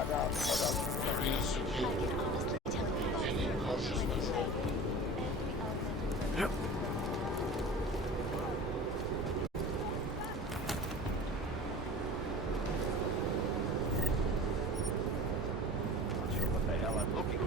Area secure. Maintaining cautious patrol. What the hell I'm looking for?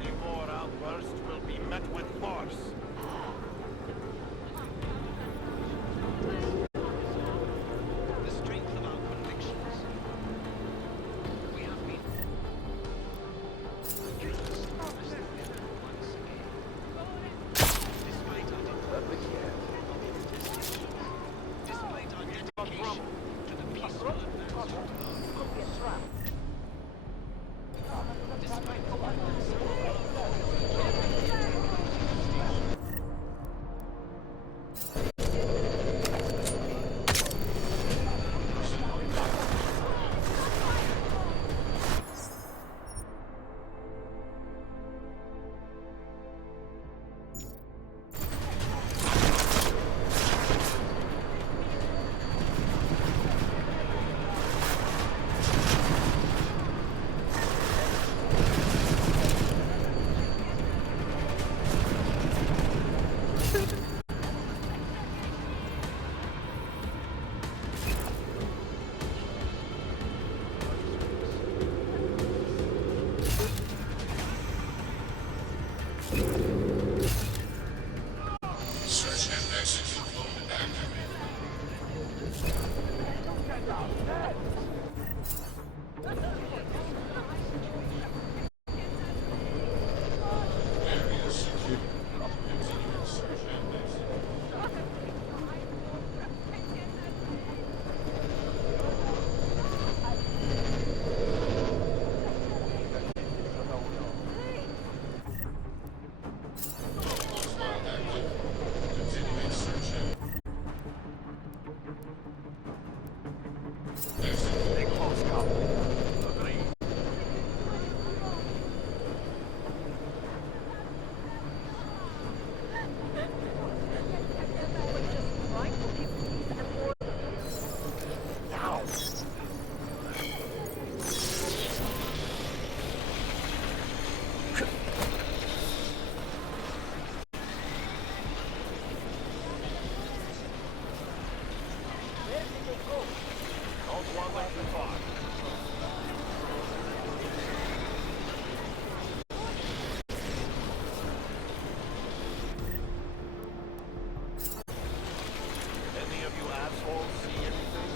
Any more outbursts will be met with force. The strength of our convictions. We have been cast as the villain once again. Despite our despite our dedication to the peaceful advancement of our cause. Despite the violence Search and execute mode activated. Area secure. Continuing search and execute. Log file active. Continuing search and Stay close, cop. Agreed. Don't want left to talk. Any of you assholes see anything?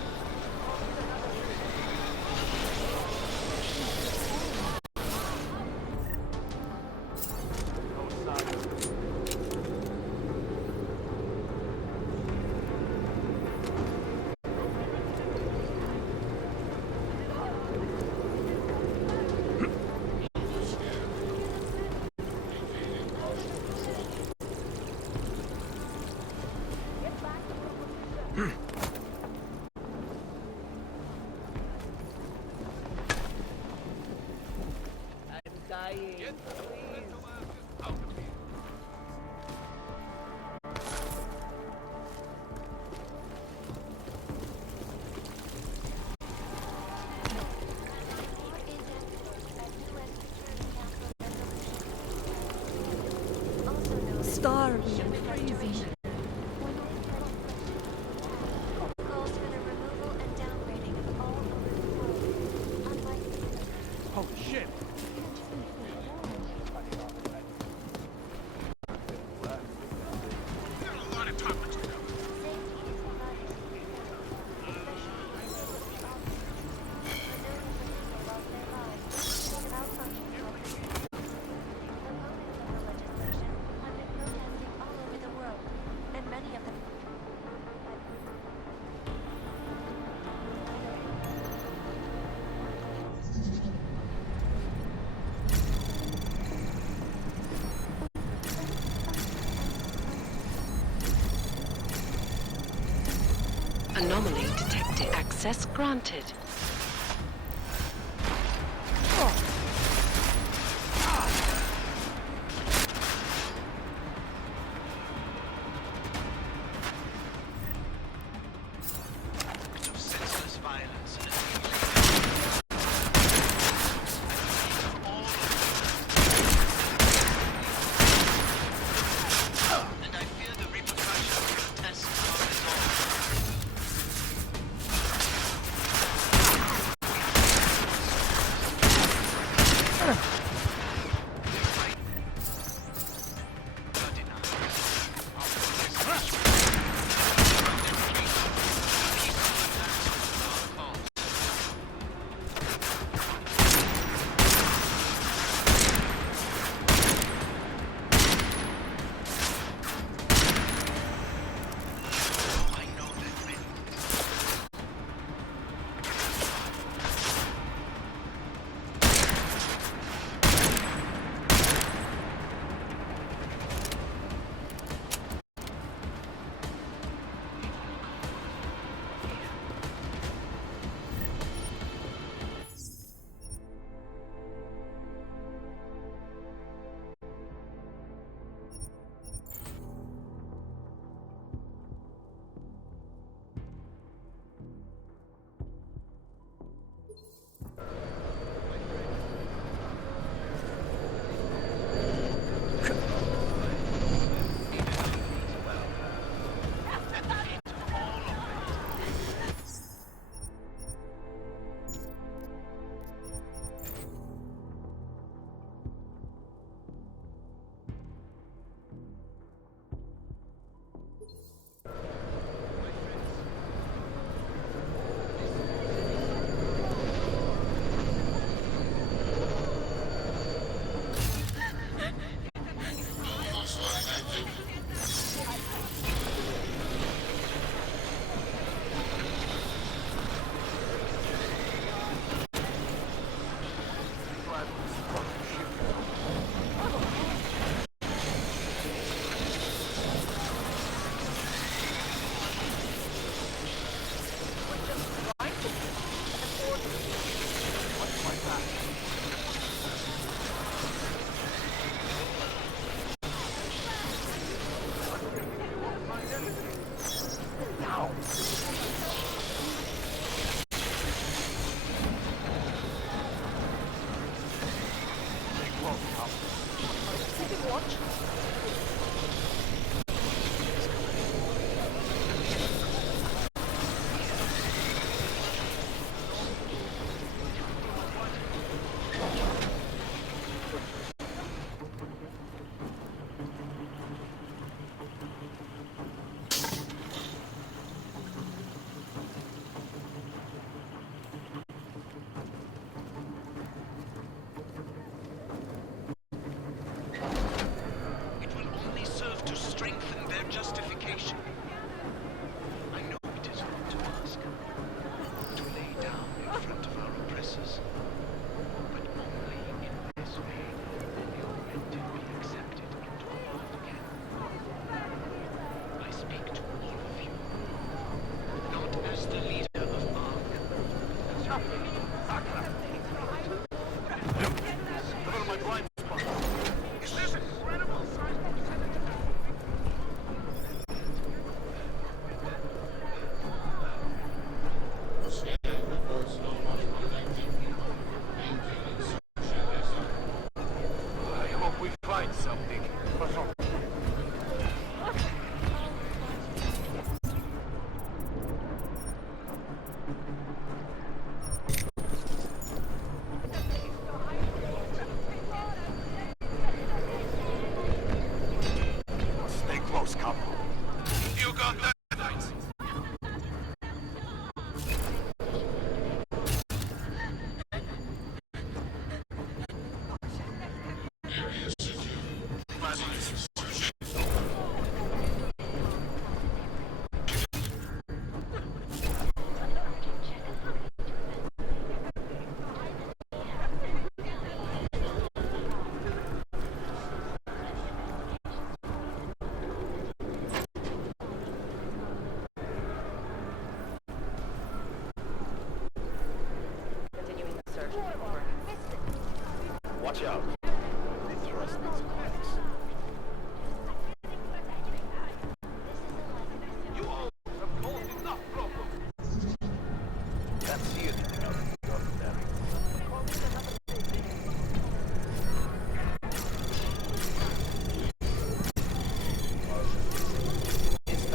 No sign. maintaining cautious patrol. I'm dying. Please. Out of here. Starving and freezing. Calls for the removal and downgrading of all over the world. Unlike Holy shit! Got a lot of talking to do. all over the world. Anomaly detected. Access granted. Of senseless violence and and I fear the repercussions of the test are resolved.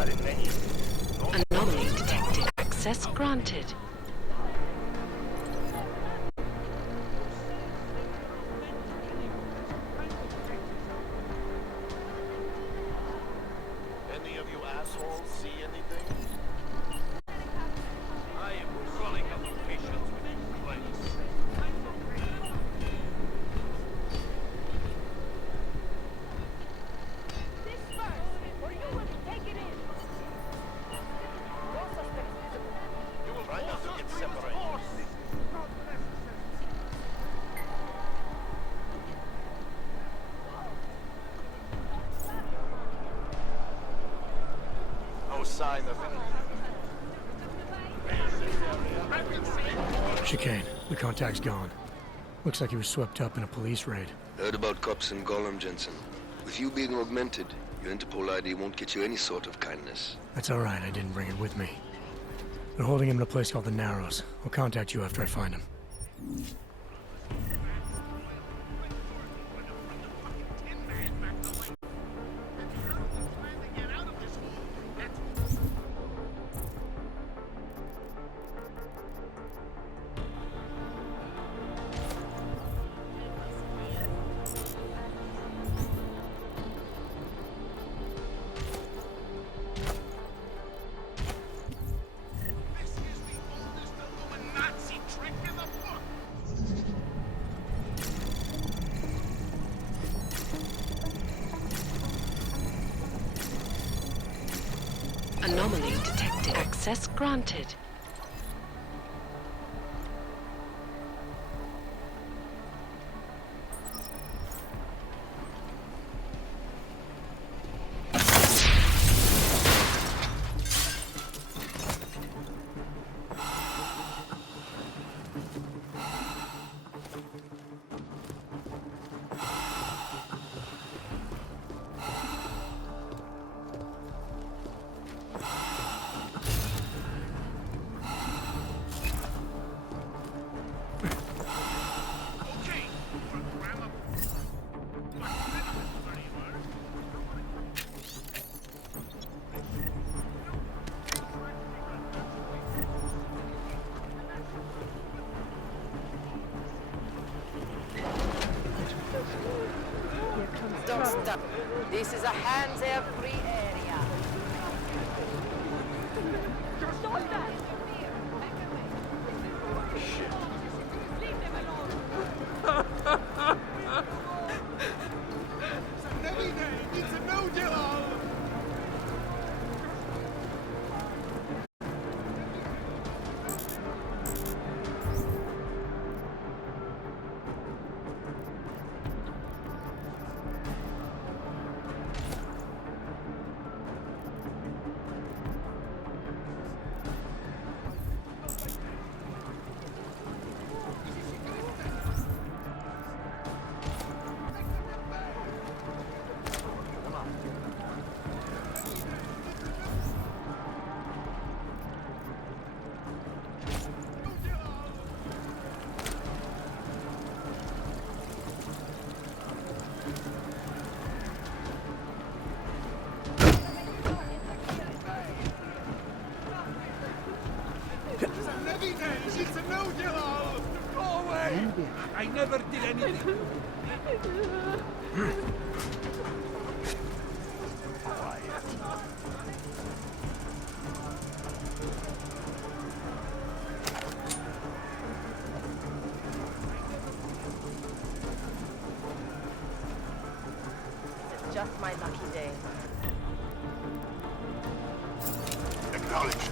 Anomaly detected. Access granted. Any of you assholes see anything? I am calling up patients with complaints. Try not to get separated. No sign of Chicane. The contact's gone. Looks like he was swept up in a police raid. Heard about cops in Gollum, Jensen. With you being augmented, your Interpol ID won't get you any sort of kindness. That's all right. I didn't bring it with me. They're holding him in a place called the Narrows. I'll contact you after I find him. Anomaly detected. Access granted. Don't stop. This is a hands-free area. I never did anything. It's just my lucky day. Acknowledged.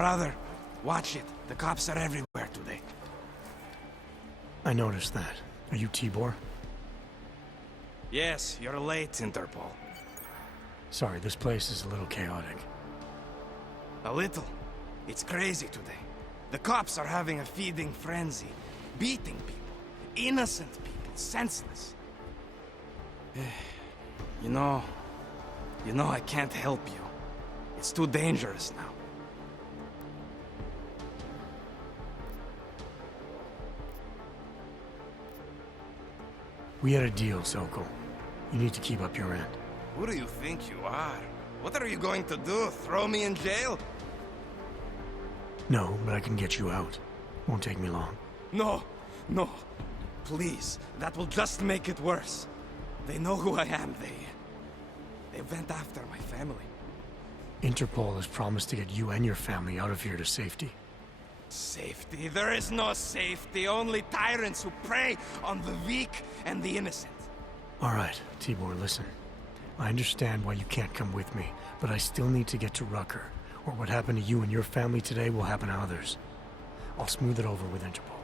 Brother, watch it. The cops are everywhere today. I noticed that. Are you Tibor? Yes, you're late, Interpol. Sorry, this place is a little chaotic. A little. It's crazy today. The cops are having a feeding frenzy. Beating people. Innocent people. Senseless. You know, I can't help you. It's too dangerous now. We had a deal, Sokol. You need to keep up your end. Who do you think you are? What are you going to do? Throw me in jail? No, but I can get you out. Won't take me long. No, no. Please, that will just make it worse. They know who I am. They went after my family. Interpol has promised to get you and your family out of here to safety. Safety? There is no safety. Only tyrants who prey on the weak and the innocent. All right, Tibor, listen. I understand why you can't come with me, but I still need to get to Rucker, or what happened to you and your family today will happen to others. I'll smooth it over with Interpol.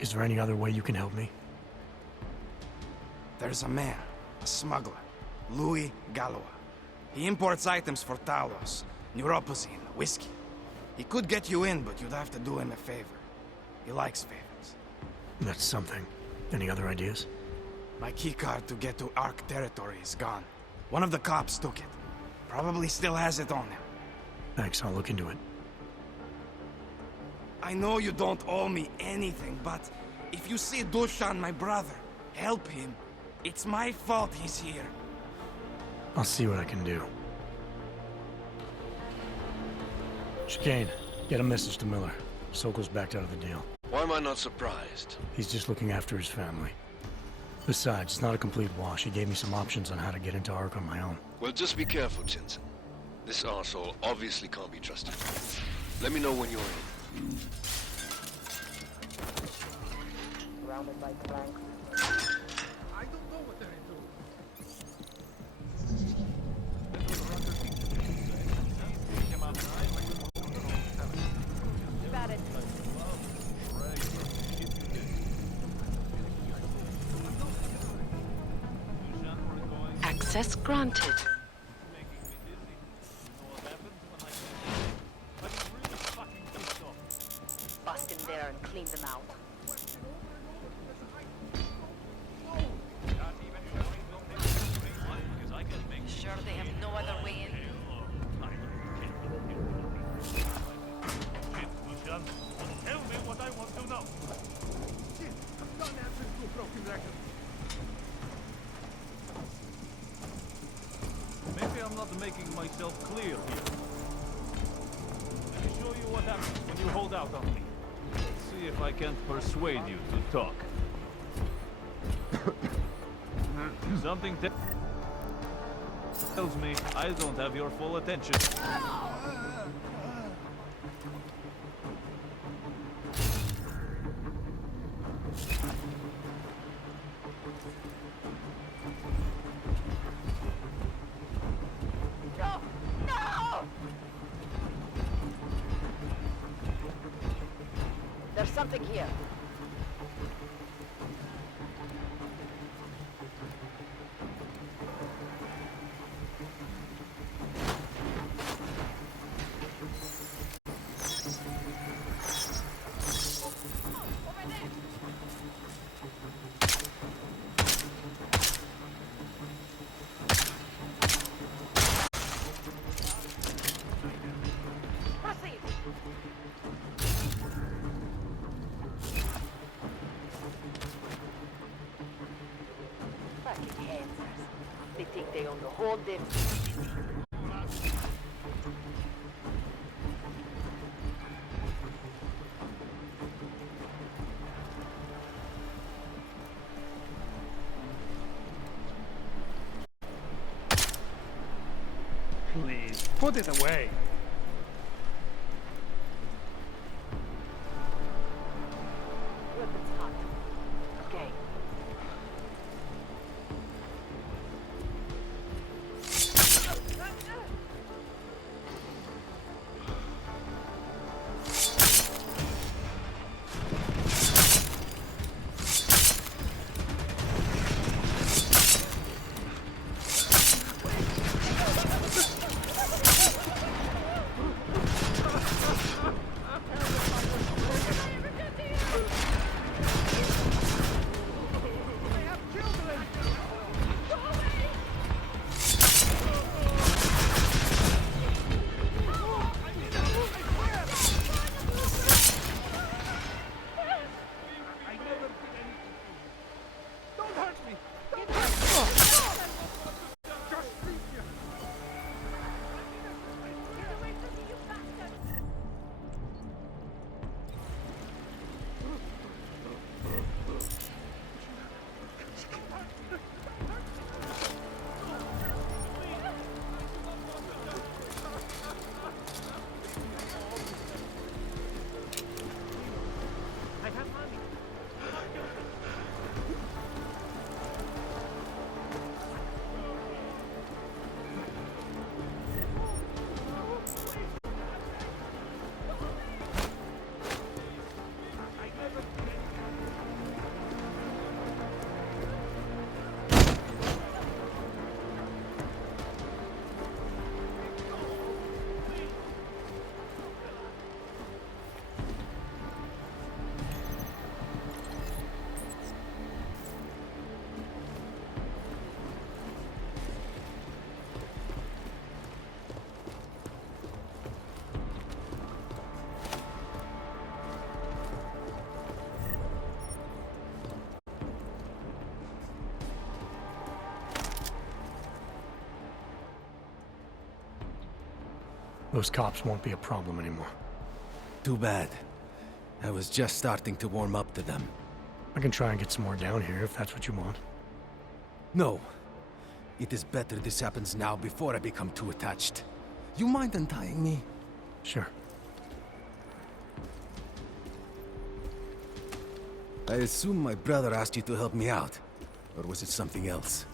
Is there any other way you can help me? There's a man, a smuggler, Louis Galois. He imports items for Talos, neuropozyne, whiskey. He could get you in, but you'd have to do him a favor. He likes favors. That's something. Any other ideas? My keycard to get to Ark territory is gone. One of the cops took it. Probably still has it on him. Thanks, I'll look into it. I know you don't owe me anything, but if you see Dushan, my brother, help him. It's my fault he's here. I'll see what I can do. Chicane, get a message to Miller. Sokol's backed out of the deal. Why am I not surprised? He's just looking after his family. Besides, it's not a complete wash. He gave me some options on how to get into Ark on my own. Well, just be careful, Jensen. This arsehole obviously can't be trusted. Let me know when you're in. Surrounded by planks. I don't know what they're into. Got it. Access granted. Bust in there and clean them out. Sure they have no other way in. Tell me what I want to know. Shit, I've done answers to a broken record. Maybe I'm not making myself clear here. Let me show you what happens when you hold out on me. Let's see if I can't persuade you to talk. Something tells me I don't have your full attention. There's something here. Proceed. Fucking answers. They think they own the whole damn city. Please, put it away. Weapons hot. Okay. Those cops won't be a problem anymore. Too bad. I was just starting to warm up to them. I can try and get some more down here if that's what you want. No. It is better this happens now before I become too attached. You mind untying me? Sure. I assume my brother asked you to help me out. Or was it something else?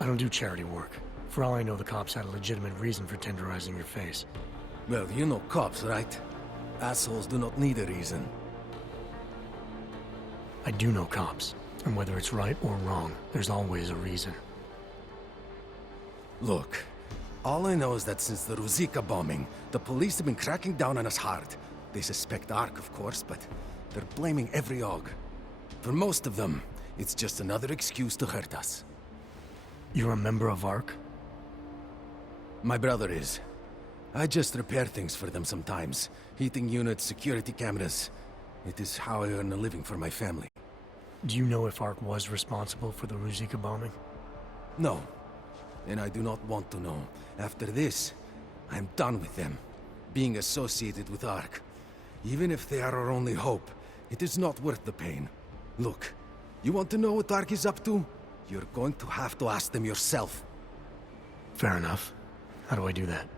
I don't do charity work. For all I know, the cops had a legitimate reason for tenderizing your face. Well, you know cops, right? Assholes do not need a reason. I do know cops. And whether it's right or wrong, there's always a reason. Look, all I know is that since the Ruzicka bombing, the police have been cracking down on us hard. They suspect Ark, of course, but they're blaming every AUG. For most of them, it's just another excuse to hurt us. You're a member of ARC? My brother is. I just repair things for them sometimes. Heating units, security cameras. It is how I earn a living for my family. Do you know if ARC was responsible for the Ruzicka bombing? No. And I do not want to know. After this, I'm done with them. Being associated with ARC. Even if they are our only hope, it is not worth the pain. Look, you want to know what ARC is up to? You're going to have to ask them yourself. Fair enough. How do I do that?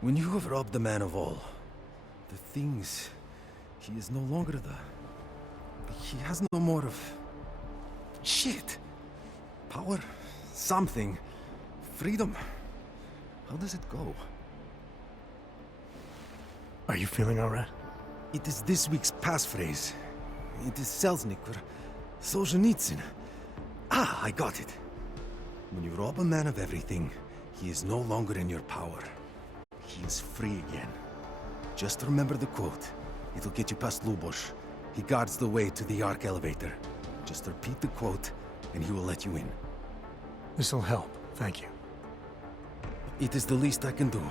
When you have robbed the man of all, the things... He is no longer the... He has no more of... Shit! Power? Something. Freedom. How does it go? Are you feeling alright? It is this week's passphrase. It is Selznick or Solzhenitsyn. Ah, I got it. When you rob a man of everything, he is no longer in your power. He is free again. Just remember the quote. It'll get you past Lubosh. He guards the way to the Ark elevator. Just repeat the quote, and he will let you in. This'll help, thank you. It is the least I can do.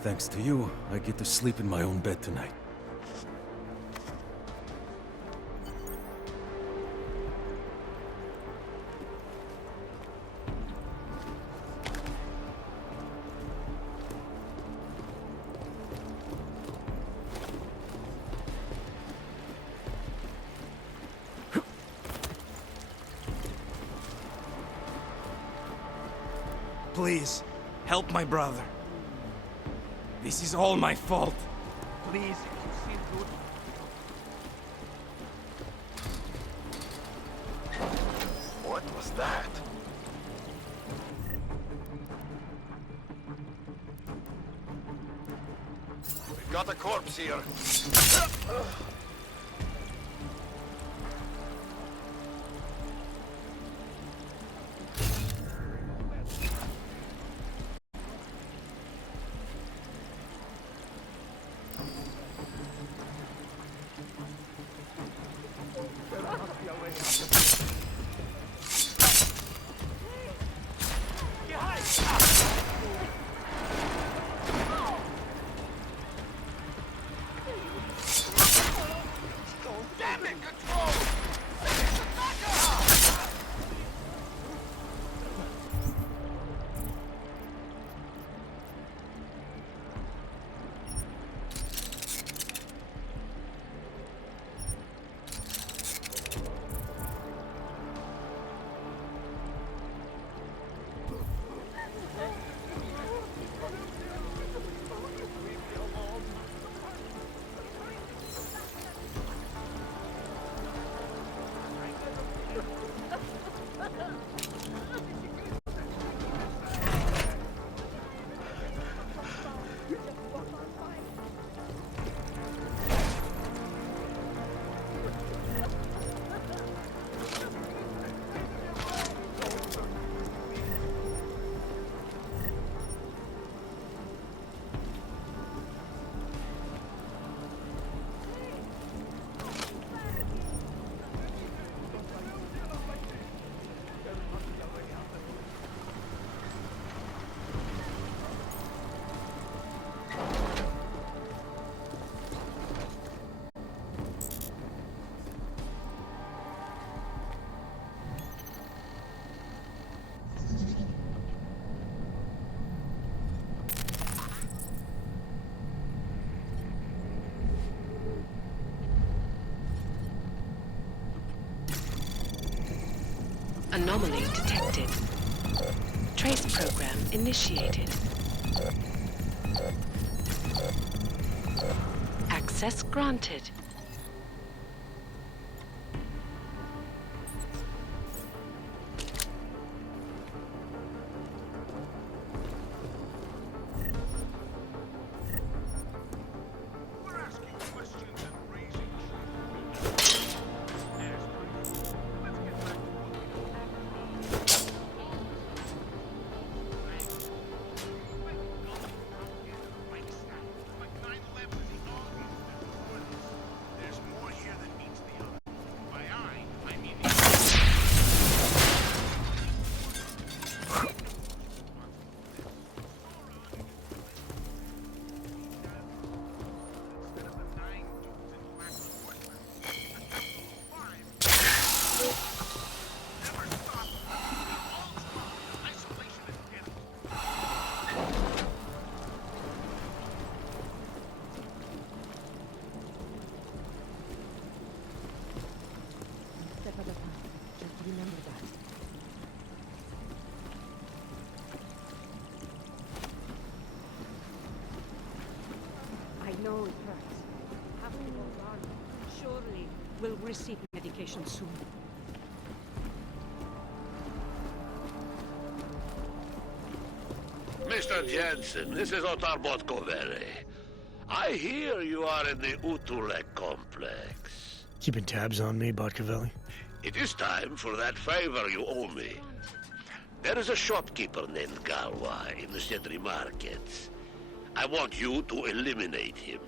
Thanks to you, I get to sleep in my own bed tonight. Please, help my brother. This is all my fault. Please, if you see good. What was that? We've got a corpse here. Anomaly detected. Trace program initiated. Access granted. Step at a time. Just remember that. I know it hurts. Have to hold on. Surely we'll receive medication soon. Mr. Jensen, this is Otar Botkovere. I hear you are in the Utulek complex. Keeping tabs on me, Botkovelli? It is time for that favor you owe me. There is a shopkeeper named Galwa in the Cedri markets. I want you to eliminate him.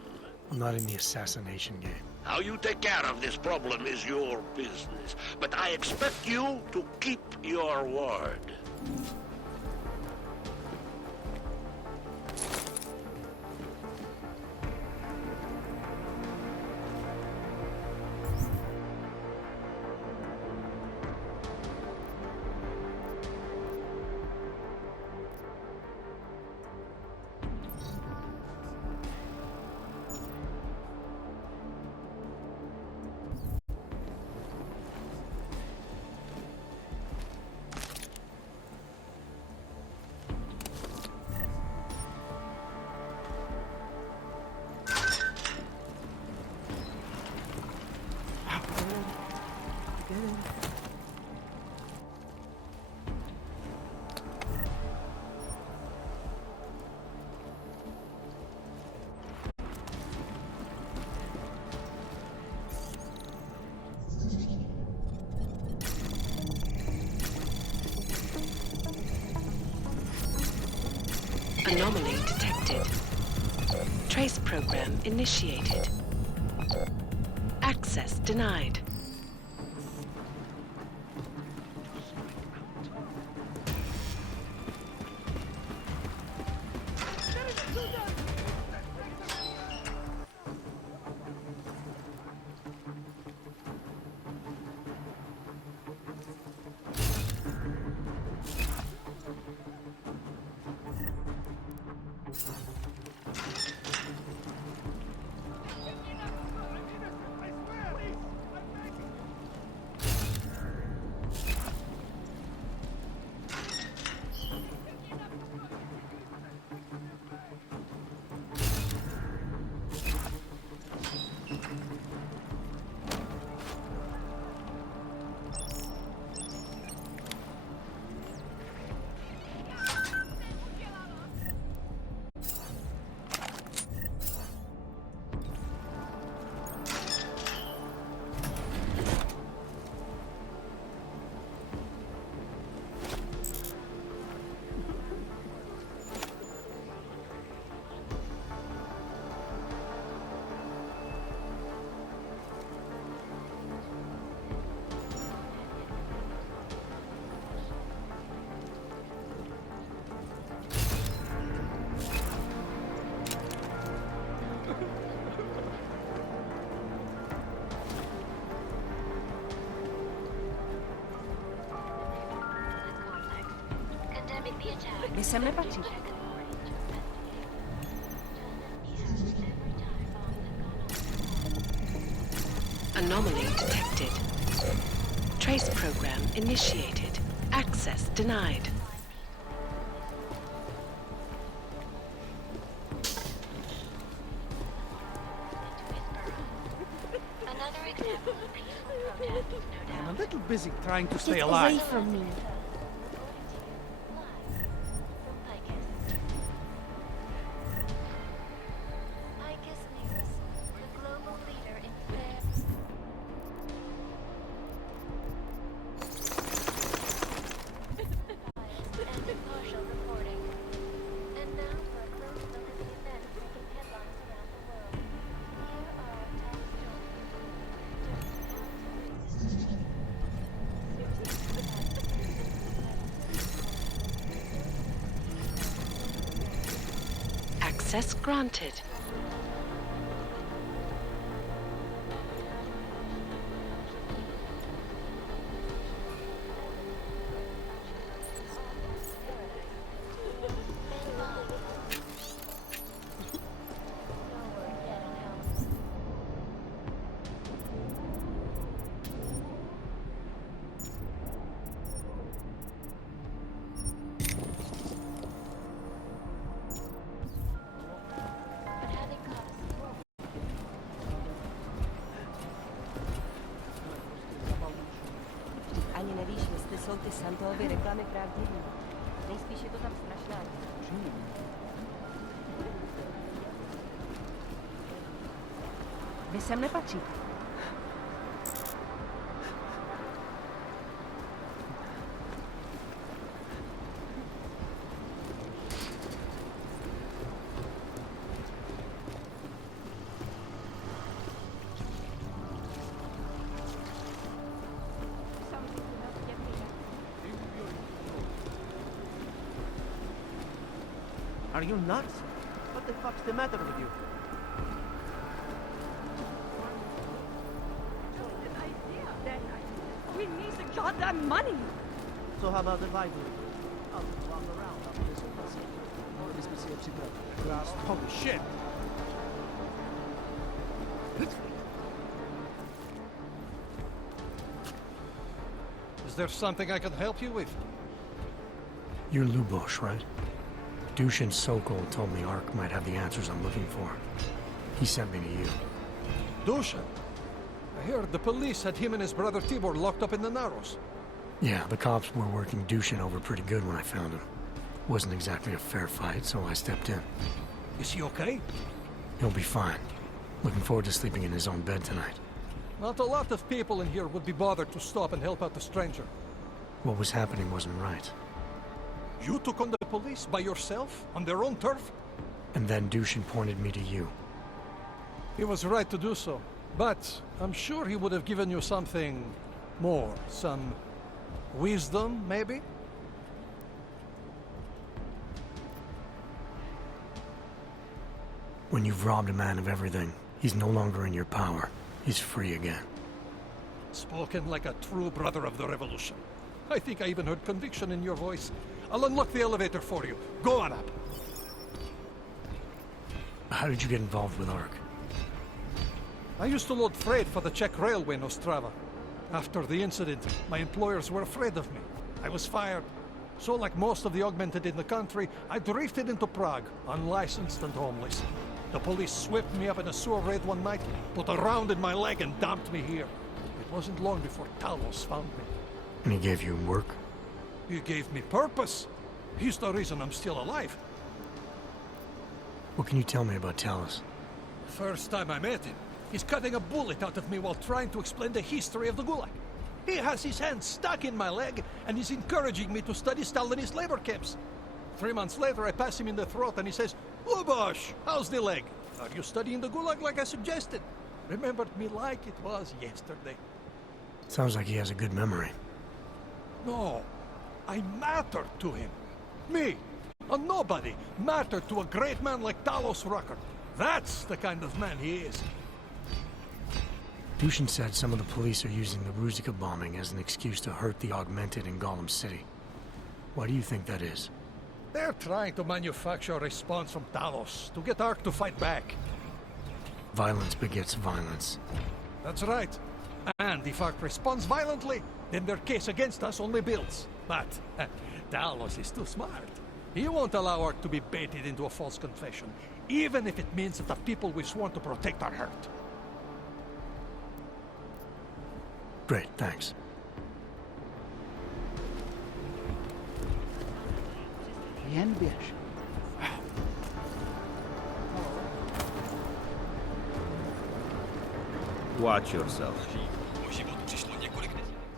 I'm not in the assassination game. How you take care of this problem is your business, but I expect you to keep your word. Anomaly detected. Trace program initiated. Access denied. Ne semble pas-tu? Anomaly detected. Trace program initiated. Access denied. Another example of peaceful protest, no doubt. I'm a little busy trying to stay Get alive. away from me. Access granted. Ani nevíš, jestli jsou ty Santoovy reklamy pravdivý. Nejspíš je to tam strašná. Vy sem nepatříte. Are you nuts? What the fuck's the matter with you? We need the goddamn money! So how about advising? I'll just walk around after this Holy shit! Is there something I can help you with? You're Lubosh, right? Dushin Sokol told me Ark might have the answers I'm looking for. He sent me to you. Dushin? I heard the police had him and his brother Tibor locked up in the Narrows. Yeah, the cops were working Dushin over pretty good when I found him. Wasn't exactly a fair fight, so I stepped in. Is he okay? He'll be fine. Looking forward to sleeping in his own bed tonight. Not a lot of people in here would be bothered to stop and help out the stranger. What was happening wasn't right. You took on the police by yourself, on their own turf? And then Dushin pointed me to you. He was right to do so. But I'm sure he would have given you something more. Some wisdom, maybe? When you've robbed a man of everything, he's no longer in your power. He's free again. Spoken like a true brother of the revolution. I think I even heard conviction in your voice. I'll unlock the elevator for you. Go on up. How did you get involved with Ark? I used to load freight for the Czech railway in Ostrava. After the incident, my employers were afraid of me. I was fired. So like most of the augmented in the country, I drifted into Prague, unlicensed and homeless. The police swept me up in a sewer raid one night, put a round in my leg and dumped me here. It wasn't long before Talos found me. And he gave you work? He gave me purpose. He's the reason I'm still alive. What can you tell me about Talos? First time I met him, he's cutting a bullet out of me while trying to explain the history of the Gulag. He has his hand stuck in my leg, and he's encouraging me to study Stalinist labor camps. 3 months later, I pass him in the throat, and he says, "Lubosh, how's the leg? Are you studying the Gulag like I suggested?" Remembered me like it was yesterday. Sounds like he has a good memory. No, I mattered to him. Me, a nobody, mattered to a great man like Talos Rucker. That's the kind of man he is. Dushin said some of the police are using the Ruzicka bombing as an excuse to hurt the Augmented in Golem City. Why do you think that is? They're trying to manufacture a response from Talos to get Ark to fight back. Violence begets violence. That's right. And if Ark responds violently, then their case against us only builds. But Talos is too smart. He won't allow her to be baited into a false confession, even if it means that the people we've sworn to protect are hurt. Great, thanks. Watch yourself.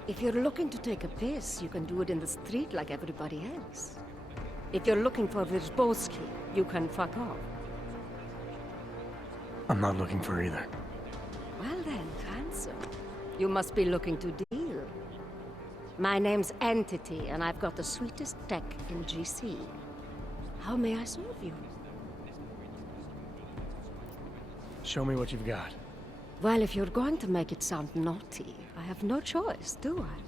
If you're looking to take a piss, you can do it in the street like everybody else. If you're looking for Virzbowski, you can fuck off. I'm not looking for either. Well then, handsome. You must be looking to deal. My name's Entity, and I've got the sweetest tech in GC. How may I serve you? Show me what you've got. Well, if you're going to make it sound naughty, I have no choice, do I?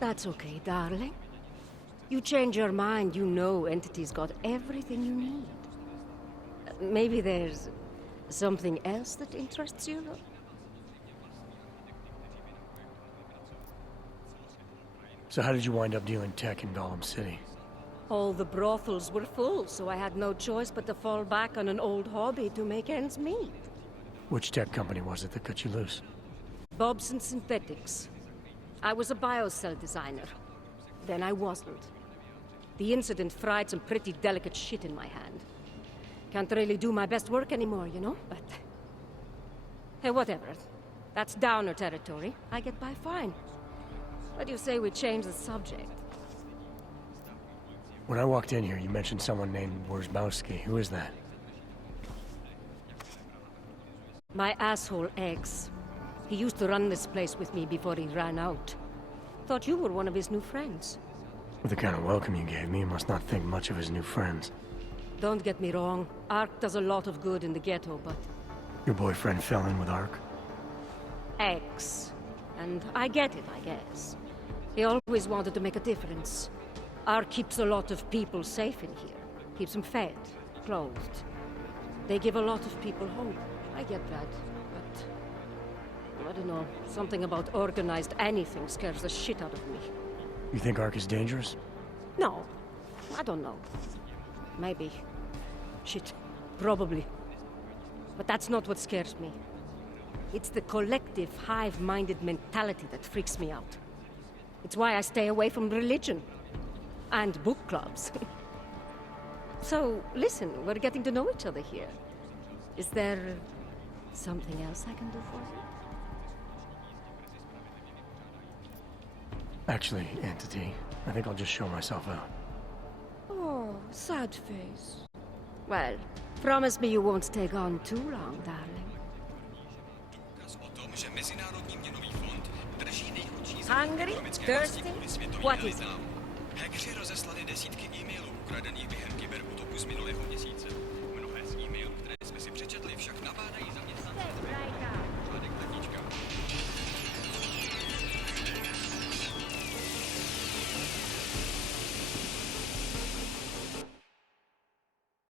That's okay, darling. You change your mind, you know Entity's got everything you need. Maybe there's something else that interests you? So how did you wind up dealing tech in Gollum City? All the brothels were full, so I had no choice but to fall back on an old hobby to make ends meet. Which tech company was it that cut you loose? Bobson Synthetics. I was a biocell designer. Then I wasn't. The incident fried some pretty delicate shit in my hand. Can't really do my best work anymore, you know, but... Hey, whatever. That's downer territory. I get by fine. What do you say we change the subject? When I walked in here, you mentioned someone named Wierzbowski. Who is that? My asshole ex. He used to run this place with me before he ran out. Thought you were one of his new friends. With the kind of welcome you gave me, you must not think much of his new friends. Don't get me wrong. Ark does a lot of good in the ghetto, but... Your boyfriend fell in with Ark? Ex. And I get it, I guess. He always wanted to make a difference. Ark keeps a lot of people safe in here. Keeps them fed, clothed. They give a lot of people hope. I get that, but... I don't know. Something about organized anything scares the shit out of me. You think Ark is dangerous? No. I don't know. Maybe. Shit. Probably. But that's not what scares me. It's the collective, hive-minded mentality that freaks me out. It's why I stay away from religion. And book clubs. So, listen, we're getting to know each other here. Is there something else I can do for you? Actually, Entity, I think I'll just show myself out. Oh, sad face. Well, promise me you won't take on too long, darling. Hungry? Thirsty? What is it? Hackři rozeslali desítky e-mailů ukradených během kyberútoku z minulého měsíce.